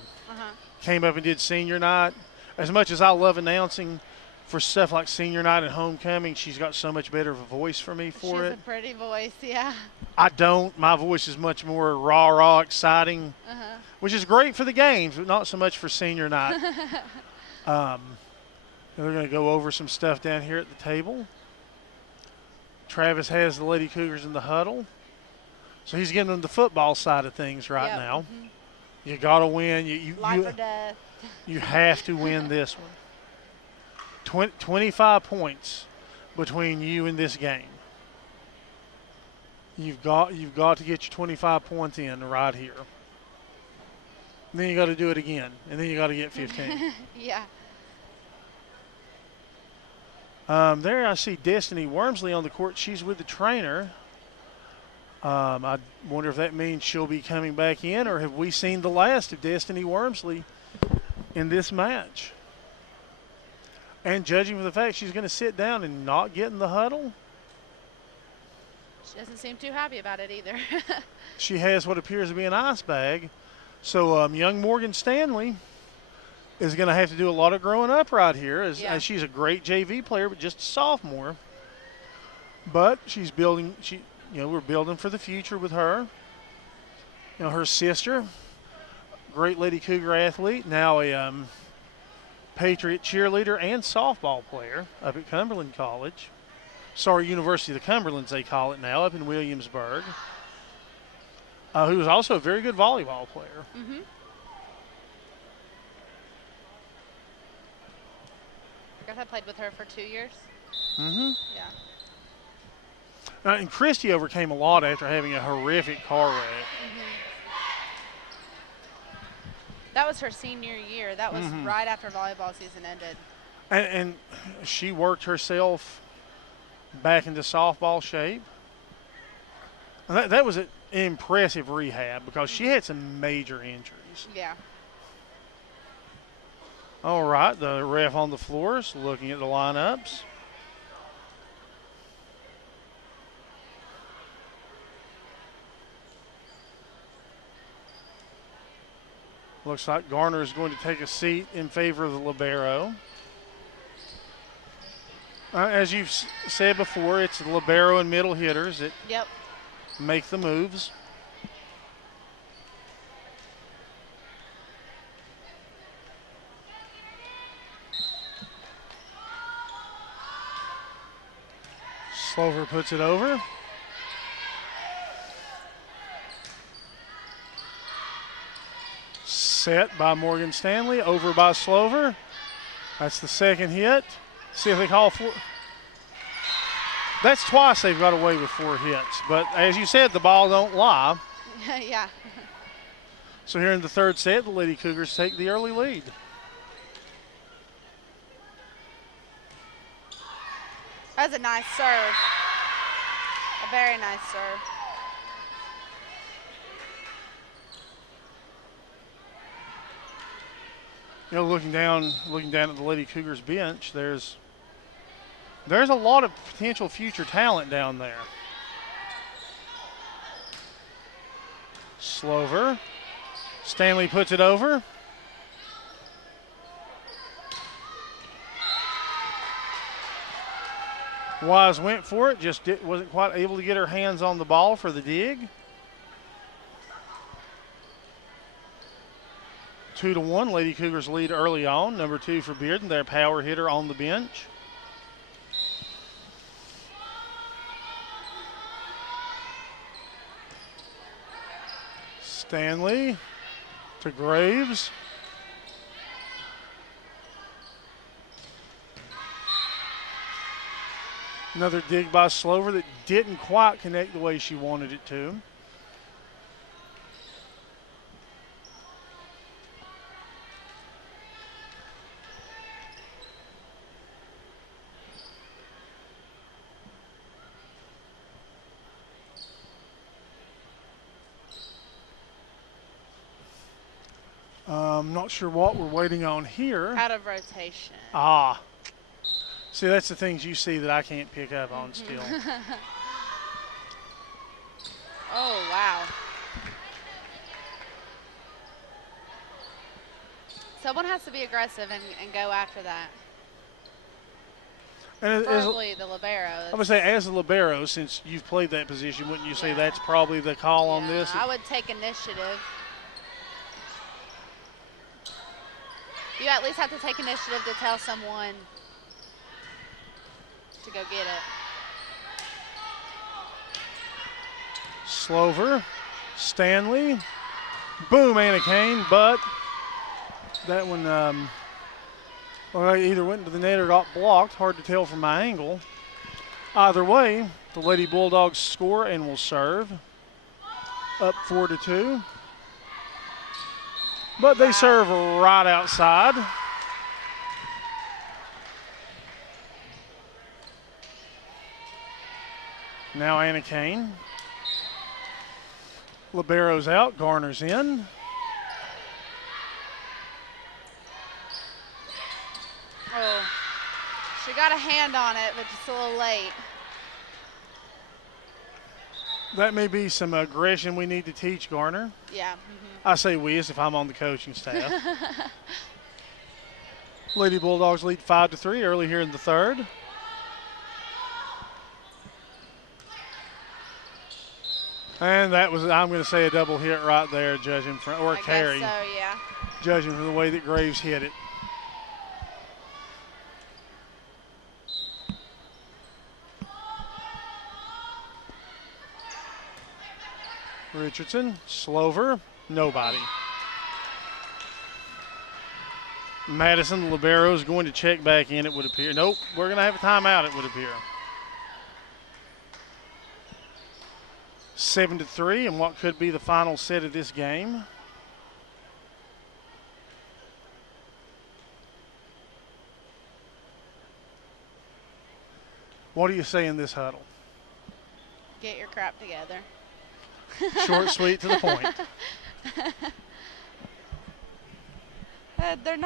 came up and did senior night. As much as I love announcing for stuff like senior night and homecoming, she's got so much better of a voice for me for it. She has a pretty voice, yeah. I don't. My voice is much more rah, exciting, which is great for the games, but not so much for senior night. They're going to go over some stuff down here at the table. Travis has the Lady Cougars in the huddle. So he's giving them the football side of things right now. You got to win. Life or death. You have to win this one. 25 points between you and this game. You've got to get your 25 points in right here. And then you got to do it again, and then you got to get 15. Yeah. There I see Destiny Wormsley on the court. She's with the trainer. I wonder if that means she'll be coming back in, or have we seen the last of Destiny Wormsley in this match? And judging from the fact she's going to sit down and not get in the huddle. She doesn't seem too happy about it either. She has what appears to be an ice bag. So young Morgan Stanley is going to have to do a lot of growing up right here, as she's a great JV player, but just a sophomore. But she's building. We're building for the future with her. You know, her sister, great Lady Cougar athlete, now a Patriot cheerleader and softball player up at Cumberland College. University of the Cumberlands, they call it now, up in Williamsburg. Who was also a very good volleyball player. I guess I played with her for 2 years. Yeah. And Christy overcame a lot after having a horrific car wreck. That was her senior year. That was right after volleyball season ended. And she worked herself back into softball shape. And that was an impressive rehab because she had some major injuries. Yeah. All right, the ref on the floor is looking at the lineups. Looks like Garner is going to take a seat in favor of the libero. As you've said before, it's the libero and middle hitters that make the moves. Slover puts it over. Set by Morgan Stanley, over by Slover. That's the second hit. See if they call for. That's twice they've got away with 4 hits. But as you said, the ball don't lie. Yeah. So here in the third set, the Lady Cougars take the early lead. That was a nice serve. A very nice serve. You know, looking down at the Lady Cougars bench, there's a lot of potential future talent down there. Slover. Stanley puts it over. Wise went for it, just wasn't quite able to get her hands on the ball for the dig. 2-1. Lady Cougars lead early on. Number 2 for Bearden, their power hitter on the bench. Stanley to Graves. Another dig by Slover that didn't quite connect the way she wanted it to. I'm not sure what we're waiting on here. Out of rotation. Ah. See, that's the things you see that I can't pick up on still. Oh, wow. Someone has to be aggressive and go after that. And Probably the libero. I'm going to say, as a libero, since you've played that position, wouldn't you say that's probably the call on this? I would take initiative. You at least have to take initiative to tell someone to go get it. Slover, Stanley, boom, Anna Kane, but that one well, either went into the net or got blocked. Hard to tell from my angle. Either way, the Lady Bulldogs score and will serve. Up 4-2. But they serve right outside. Now Anna Kane. Libero's out, Garner's in. Oh, she got a hand on it, but just a little late. That may be some aggression we need to teach Garner. Yeah. I say we as if I'm on the coaching staff. Lady Bulldogs lead 5-3 early here in the third. And that was, I'm going to say, a double hit right there, judging from, or a carry. Guess so, yeah. Judging from the way that Graves hit it. Richardson, Slover, nobody. Madison, the libero, is going to check back in, it would appear. Nope, we're going to have a timeout, it would appear. 7-3 in what could be the final set of this game. What do you say in this huddle? Get your crap together. Short, sweet, to the point. They're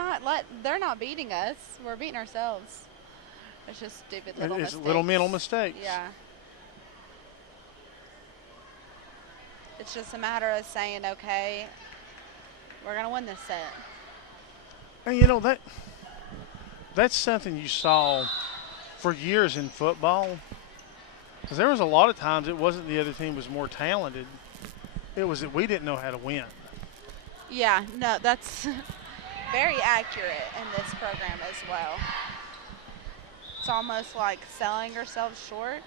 not beating us. We're beating ourselves. It's just stupid little mistakes. It's little mental mistakes. Yeah. It's just a matter of saying, okay, we're going to win this set. And you know, that's something you saw for years in football. Because there was a lot of times it wasn't the other team was more talented. It was that we didn't know how to win. Yeah, no, that's very accurate in this program as well. It's almost like selling ourselves short,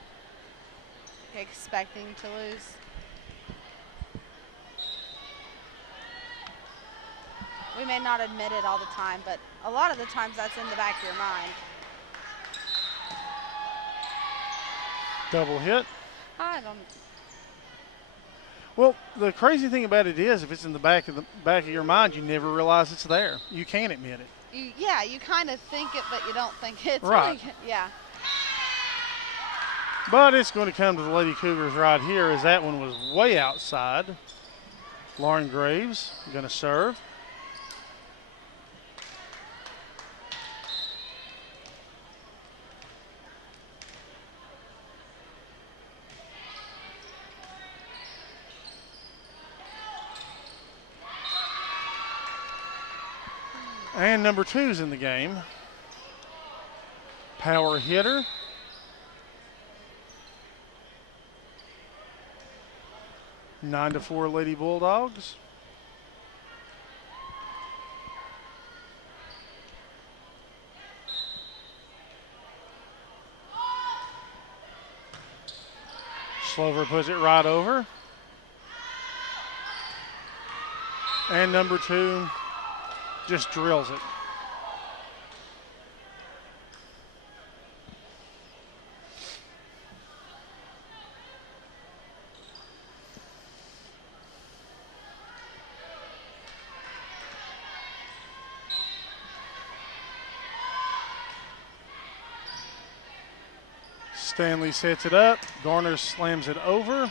expecting to lose. We may not admit it all the time, but a lot of the times that's in the back of your mind. Double hit. I don't. Well, the crazy thing about it is, if it's in the back of your mind, you never realize it's there. You can't admit it. You kind of think it, but you don't think it's right. Really, yeah. But it's going to come to the Lady Cougars right here, as that one was way outside. Lauren Graves going to serve. And number 2's in the game. Power hitter. 9-4 Lady Bulldogs. Slover puts it right over. And number 2 just drills it. Stanley sets it up. Garner slams it over.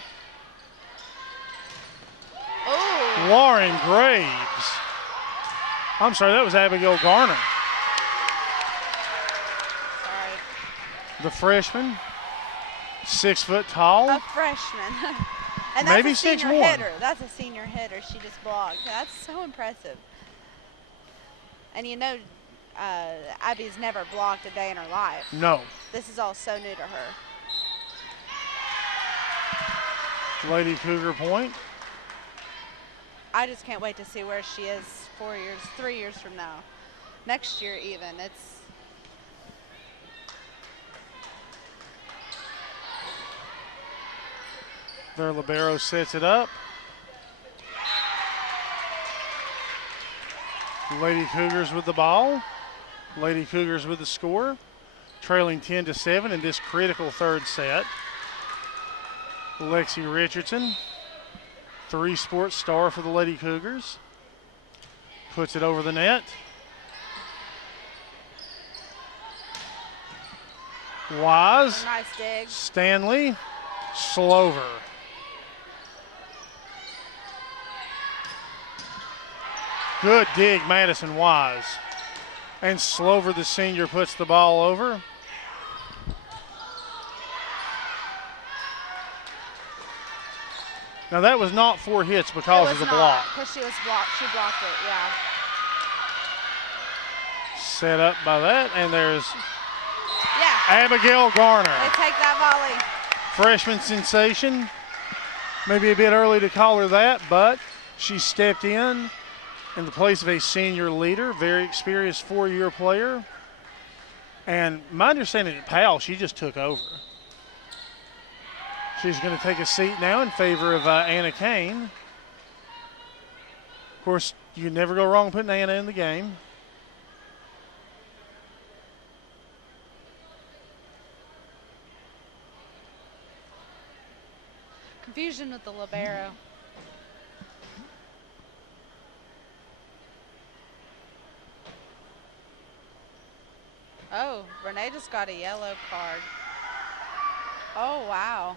Oh. Lauren Graves. I'm sorry, that was Abigail Garner. Sorry. The freshman, 6 foot tall. A freshman. And that's Maybe a senior 6'1". hitter. That's a senior hitter. She just blocked. That's so impressive. And you know, Abby's never blocked a day in her life. No. This is all so new to her. Lady Cougar point. I just can't wait to see where she is 4 years, 3 years from now. Next year even. It's Their libero sets it up. Lady Cougars with the ball. Lady Cougars with the score. Trailing 10-7 in this critical third set. Lexi Richardson, 3-sport star for the Lady Cougars. Puts it over the net. Wise. nice dig. Stanley. Slover. Good dig, Madison Wise. And Slover, the senior, puts the ball over. Now that was not 4 hits because of the block. Because she was blocked. She blocked it, yeah. Set up by that, and there's Yeah. Abigail Garner. They take that volley. Freshman sensation. Maybe a bit early to call her that, but she stepped in the place of a senior leader, very experienced 4-year player. And my understanding at Powell, she just took over. She's going to take a seat now in favor of Anna Kane. Of course, you can never go wrong putting Anna in the game. Confusion with the libero. Oh, Renee just got a yellow card. Oh, wow.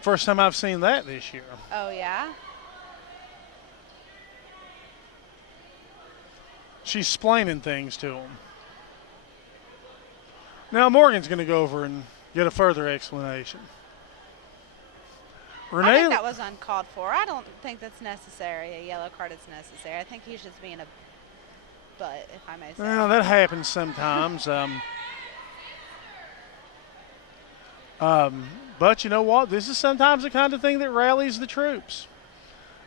First time I've seen that this year. Oh, yeah? She's splaining things to him. Now Morgan's going to go over and get a further explanation. I think that was uncalled for. I don't think that's necessary. A yellow card is necessary. I think he's just being a butt, if I may say. Well, that happens sometimes. But you know what? This is sometimes the kind of thing that rallies the troops.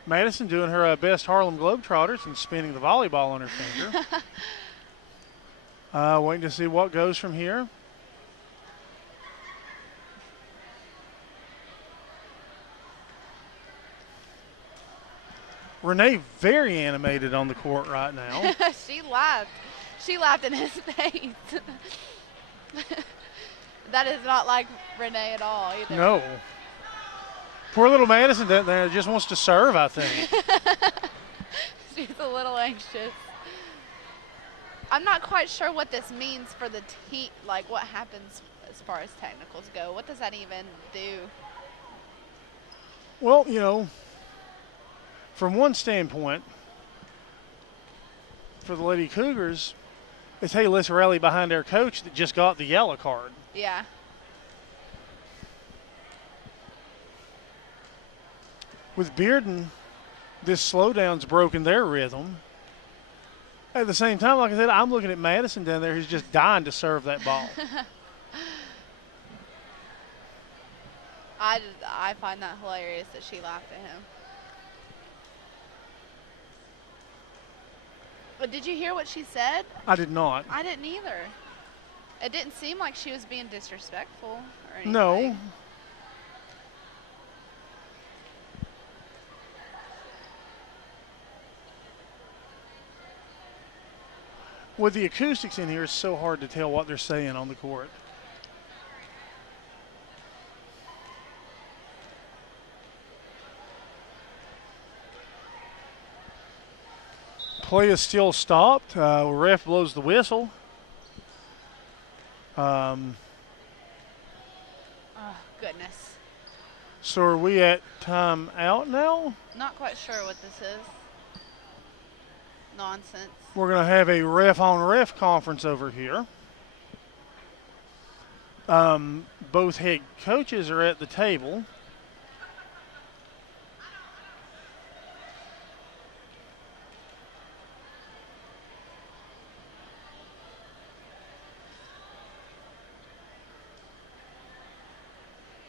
Madison doing her best Harlem Globetrotters and spinning the volleyball on her finger. Waiting to see what goes from here. Renee very animated on the court right now. She laughed. She laughed in his face. That is not like Renee at all either. No. Poor little Madison down there just wants to serve, I think. She's a little anxious. I'm not quite sure what this means for the team, like what happens as far as technicals go. What does that even do? Well, you know, from one standpoint, for the Lady Cougars, it's, hey, let's rally behind our coach that just got the yellow card. Yeah. With Bearden, this slowdown's broken their rhythm. At the same time, like I said, I'm looking at Madison down there who's just dying to serve that ball. I find that hilarious that she laughed at him. But did you hear what she said? I did not. I didn't either. It didn't seem like she was being disrespectful or anything. No. With the acoustics in here, it's so hard to tell what they're saying on the court. Play is still stopped. Ref blows the whistle. Oh, goodness. So are we at time out now? Not quite sure what this is. Nonsense. We're going to have a ref-on-ref conference over here. Both head coaches are at the table.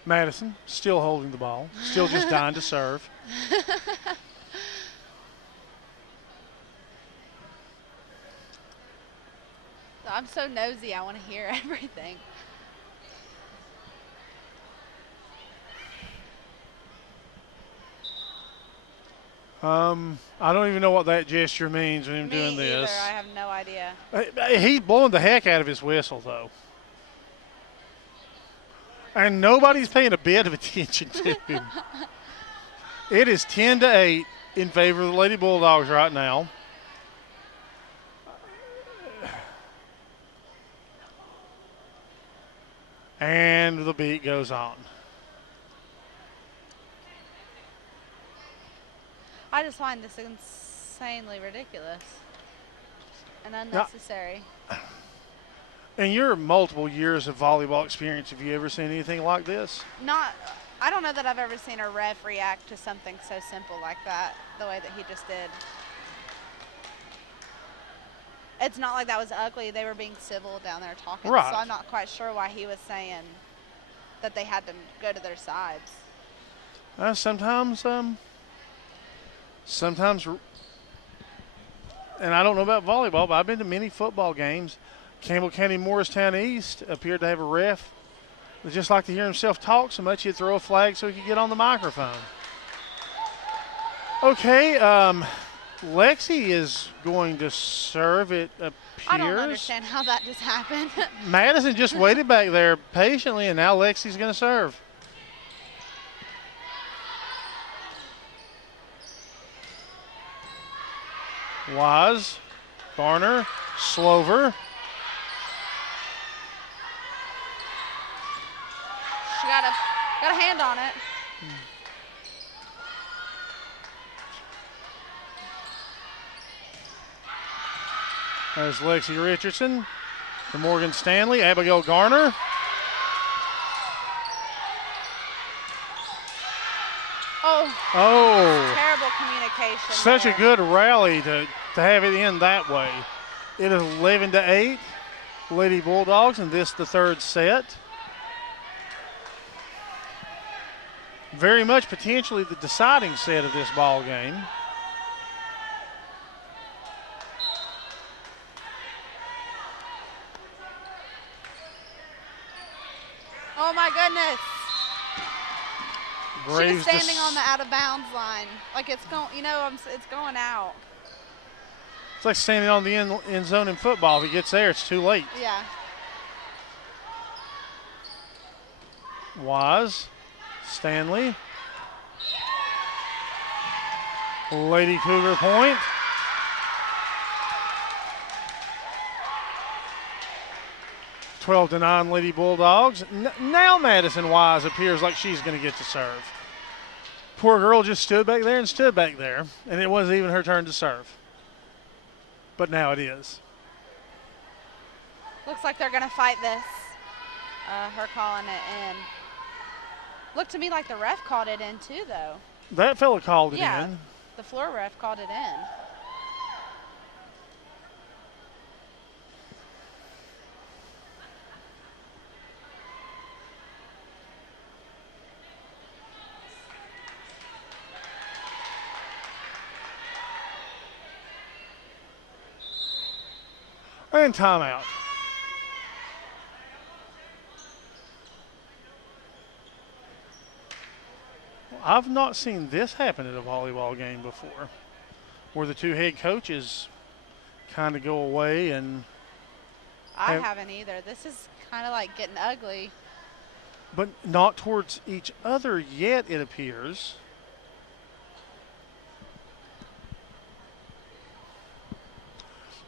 Madison still holding the ball, still just dying to serve. I'm so nosy, I want to hear everything. I don't even know what that gesture means when I'm doing Me this. either, I have no idea. He's blowing the heck out of his whistle, though. And nobody's paying a bit of attention to him. It is 10-8 in favor of the Lady Bulldogs right now. And the beat goes on. I just find this insanely ridiculous and unnecessary. In your multiple years of volleyball experience, have you ever seen anything like this? I don't know that I've ever seen a ref react to something so simple like that, the way that he just did. It's not like that was ugly. They were being civil down there talking. Right. So I'm not quite sure why he was saying that they had to go to their sides. Sometimes, and I don't know about volleyball, but I've been to many football games. Campbell County Morristown East appeared to have a ref that just liked to hear himself talk so much he'd throw a flag so he could get on the microphone. Okay, Lexi is going to serve, it appears. I don't understand how that just happened. Madison just waited back there patiently, and now Lexi's going to serve. Wise, Garner, Slover. She got a hand on it. There's Lexi Richardson for Morgan Stanley. Abigail Garner. Oh. Terrible communication. Such there. a good rally to have it in that way. It is 11-8, Lady Bulldogs, and this the third set. Very much potentially the deciding set of this ball game. Oh my goodness. Braves She's standing on the out of bounds line. Like it's going, it's going out. It's like standing on the end zone in football. If he gets there, it's too late. Yeah. Wise, Stanley. Lady Cougar point. (12-9) Lady Bulldogs. Now Madison Wise appears like she's going to get to serve. Poor girl just stood back there, and it wasn't even her turn to serve. But now it is. Looks like they're going to fight this. Her calling it in. Looked to me like the ref called it in too, though. That fella called it Yeah, in. the floor ref called it in. And timeout. I've not seen this happen at a volleyball game before, where the two head coaches kind of go away. And I haven't either. This is kind of like getting ugly. but not towards each other yet, it appears.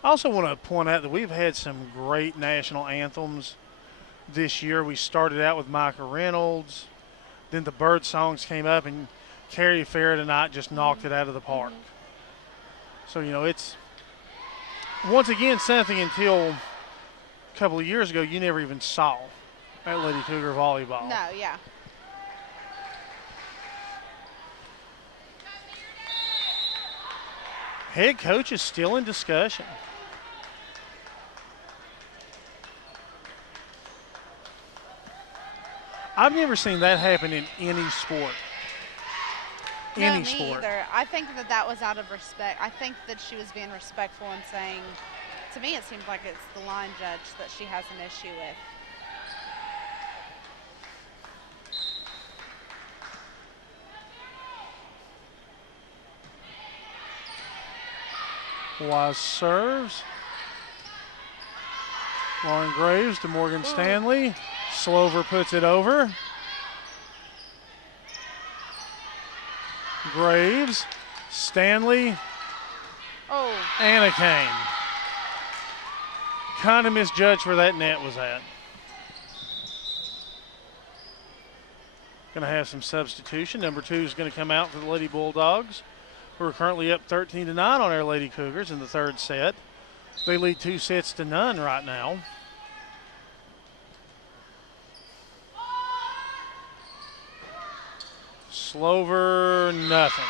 I also want to point out that we've had some great national anthems this year. We started out with Micah Reynolds. Then the bird songs came up, and Carrie Farrah tonight just knocked it out of the park. So, you know, it's once again something until a couple of years ago you never even saw at Lady Cougar volleyball. No, yeah. Head coach is still in discussion. I've never seen that happen in any sport. No, me either. I think that was out of respect. I think that she was being respectful and saying, to me it seems like it's the line judge that she has an issue with. Wise serves. Lauren Graves to Morgan Stanley. Slover puts it over. Graves, Stanley, and a cane. Kind of misjudged where that net was at. Going to have some substitution. Number 2 is going to come out for the Lady Bulldogs, who are currently up 13-9 on our Lady Cougars in the third set. They lead 2-0 right now. Slover, nothing.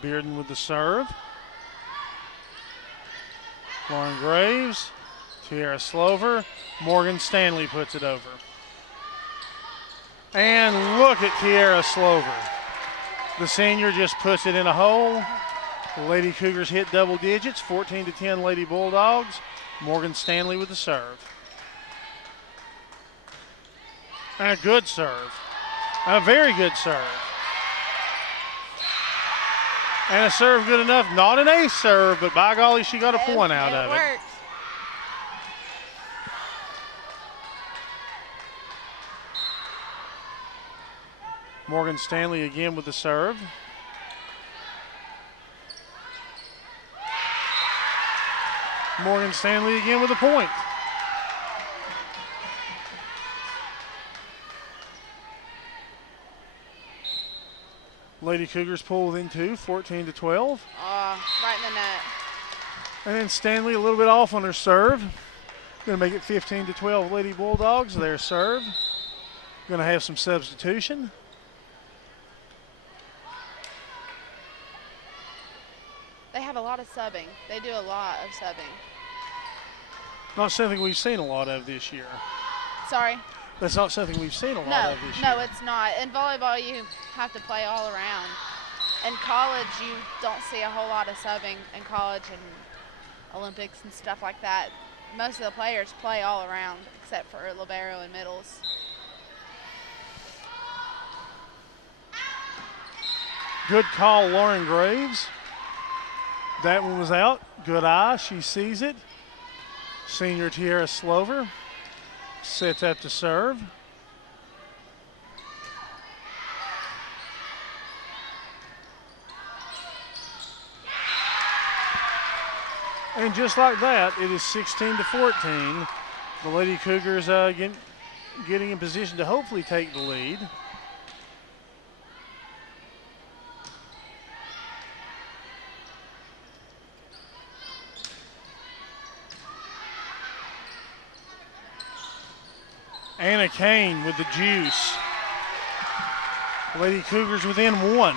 Bearden with the serve. Lauren Graves, Tiara Slover, Morgan Stanley puts it over. And look at Tiara Slover. The senior just puts it in a hole. The Lady Cougars hit double digits, 14-10 Lady Bulldogs. Morgan Stanley with the serve. And a good serve. A very good serve. And a serve good enough, not an ace serve, but by golly, she got a point out of it. Worked. Morgan Stanley again with the serve. Morgan Stanley again with a point. Lady Cougars pull within 2, 14-12. Right in the net. And then Stanley a little bit off on her serve. Going to make it 15-12 Lady Bulldogs. Their serve. Going to have some substitution. They have a lot of subbing. They do a lot of subbing. Not something we've seen a lot of this year. Sorry? That's not something we've seen a lot of this year. No, it's not. In volleyball, you have to play all around. In college, you don't see a whole lot of subbing in college and Olympics and stuff like that. Most of the players play all around except for libero and middles. Good call, Lauren Graves. That one was out. Good eye. She sees it. Senior Tiara Slover sets up to serve. And just like that, it is 16-14. The Lady Cougars getting in position to hopefully take the lead. Anna Kane with the juice. Lady Cougars within 1.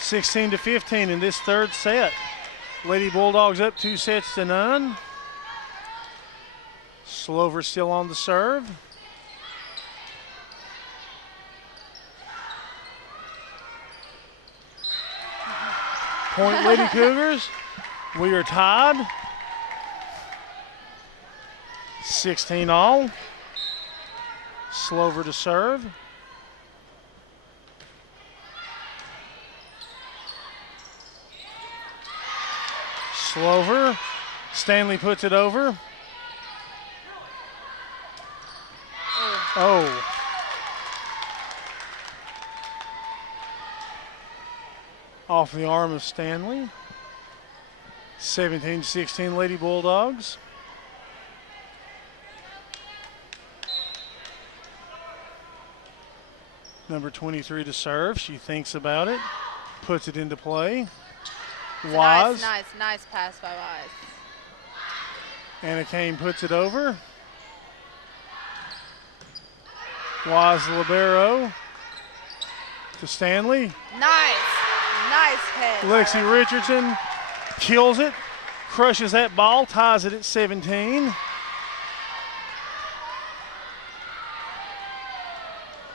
16-15 in this third set. Lady Bulldogs up 2-0. Slover still on the serve. Point Lady Cougars. We are tied. 16 all. Slover to serve. Slover. Stanley puts it over. Oh. Off the arm of Stanley. 17-16 Lady Bulldogs. Number 23 to serve. She thinks about it. Puts it into play. Wise. Nice pass by Wise. Anna Kane puts it over. Wise the libero to Stanley. Nice hit. Lexi Richardson kills it, crushes that ball, ties it at 17.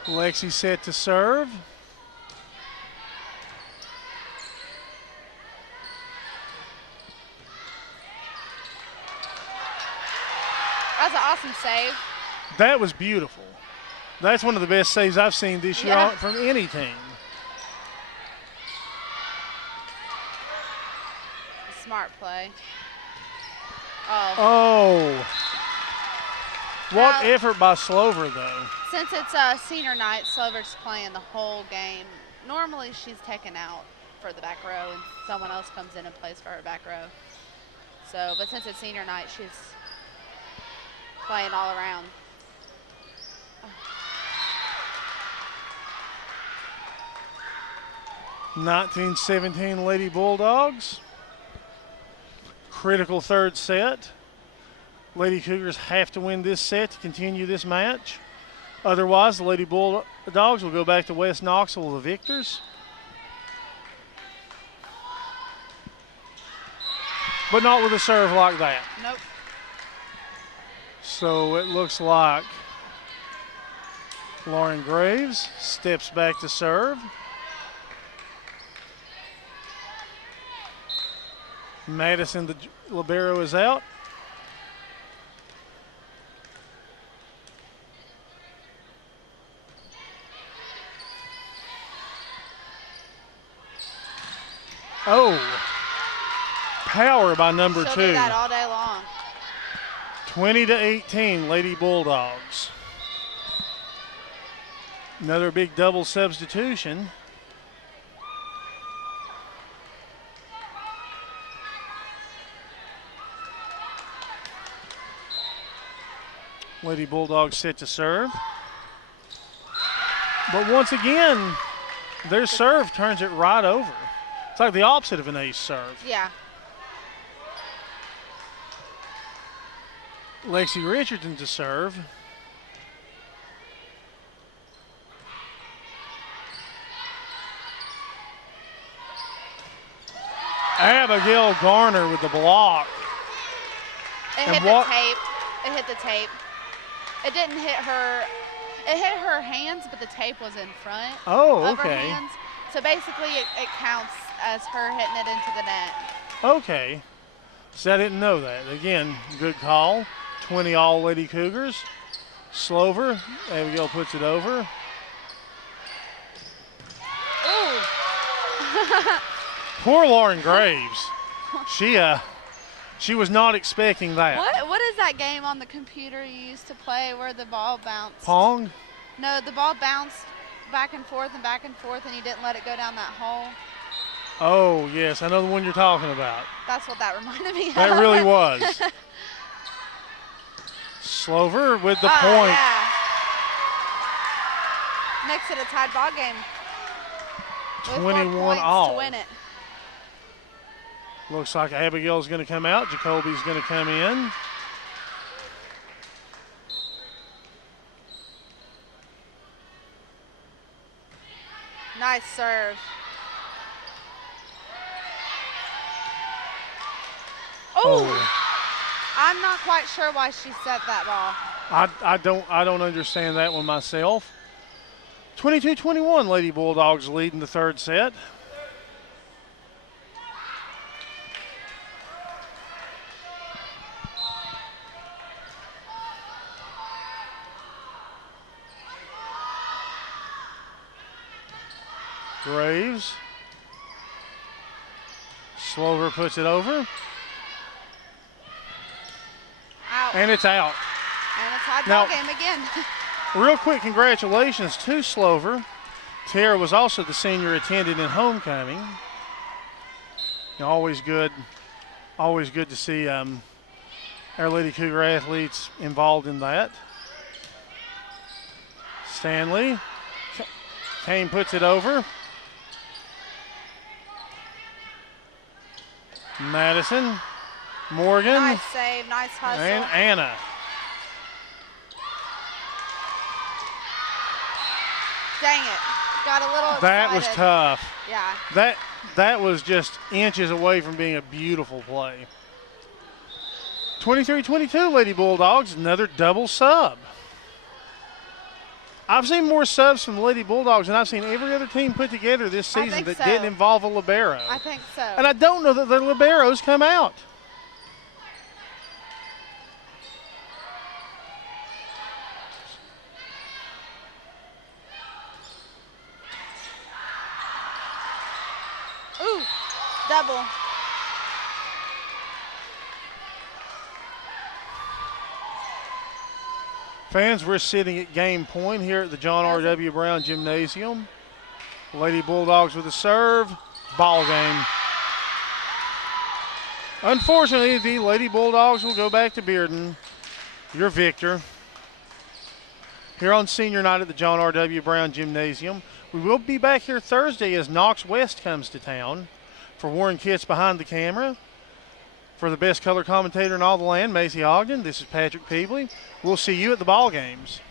Lexi set to serve. That's an awesome save. That was beautiful. That's one of the best saves I've seen this year from any team. Smart play. Oh. What effort by Slover, though. Since it's senior night, Slover's playing the whole game. Normally she's taken out for the back row and someone else comes in and plays for her back row. So, but since it's senior night, she's playing all around. 19-17 Lady Bulldogs. Critical third set. Lady Cougars have to win this set to continue this match. Otherwise, the Lady Bulldogs will go back to West Knoxville, the victors. But not with a serve like that. Nope. So it looks like Lauren Graves steps back to serve. Madison, the libero, is out. Oh, power by number She'll 2. do that all day long. 20-18, Lady Bulldogs. Another big double substitution. Lady Bulldogs set to serve. But once again, their serve turns it right over. It's like the opposite of an ace serve. Yeah. Lexi Richardson to serve. Abigail Garner with the block. It hit the tape. It hit the tape. It didn't hit her. It hit her hands, but the tape was in front of her hands. So basically, it counts as her hitting it into the net. Okay. So I didn't know that. Again, good call. 20 all Lady Cougars. Slover. Abigail puts it over. Ooh. Poor Lauren Graves. She was not expecting that. What is that game on the computer you used to play where the ball bounced? Pong? No, the ball bounced back and forth and you didn't let it go down that hole. Oh, yes. I know the one you're talking about. That's what that reminded me of. That really was. Slover with the point. Yeah. Makes it a tied ball game. 21 all. To win it. Looks like Abigail's going to come out. Jacoby's going to come in. Nice serve. Oh. I'm not quite sure why she set that ball. I don't understand that one myself. 22-21, Lady Bulldogs leading the third set. Graves. Slover puts it over. Out. And it's out. And it's hot Now- ball game again. Real quick congratulations to Slover. Tara was also the senior attendant in homecoming. Always good to see our Lady Cougar athletes involved in that. Stanley. Kane puts it over. Madison. Morgan. Nice save, nice hustle. And Anna. Dang it. Got a little excited. That was tough. Yeah. That was just inches away from being a beautiful play. 23-22, Lady Bulldogs, another double sub. I've seen more subs from the Lady Bulldogs than I've seen every other team put together this I season think that so. didn't involve a libero. I think so. And I don't know that the liberos come out. Ooh, double. Fans, we're sitting at game point here at the John R.W. Brown Gymnasium. Lady Bulldogs with a serve. Ball game. Unfortunately, the Lady Bulldogs will go back to Bearden. Your victor. Here on senior night at the John R.W. Brown Gymnasium. We will be back here Thursday as Knox West comes to town. For Warren Kitts behind the camera. For the best color commentator in all the land, Macy Ogden, this is Patrick Peebley. We'll see you at the ball games.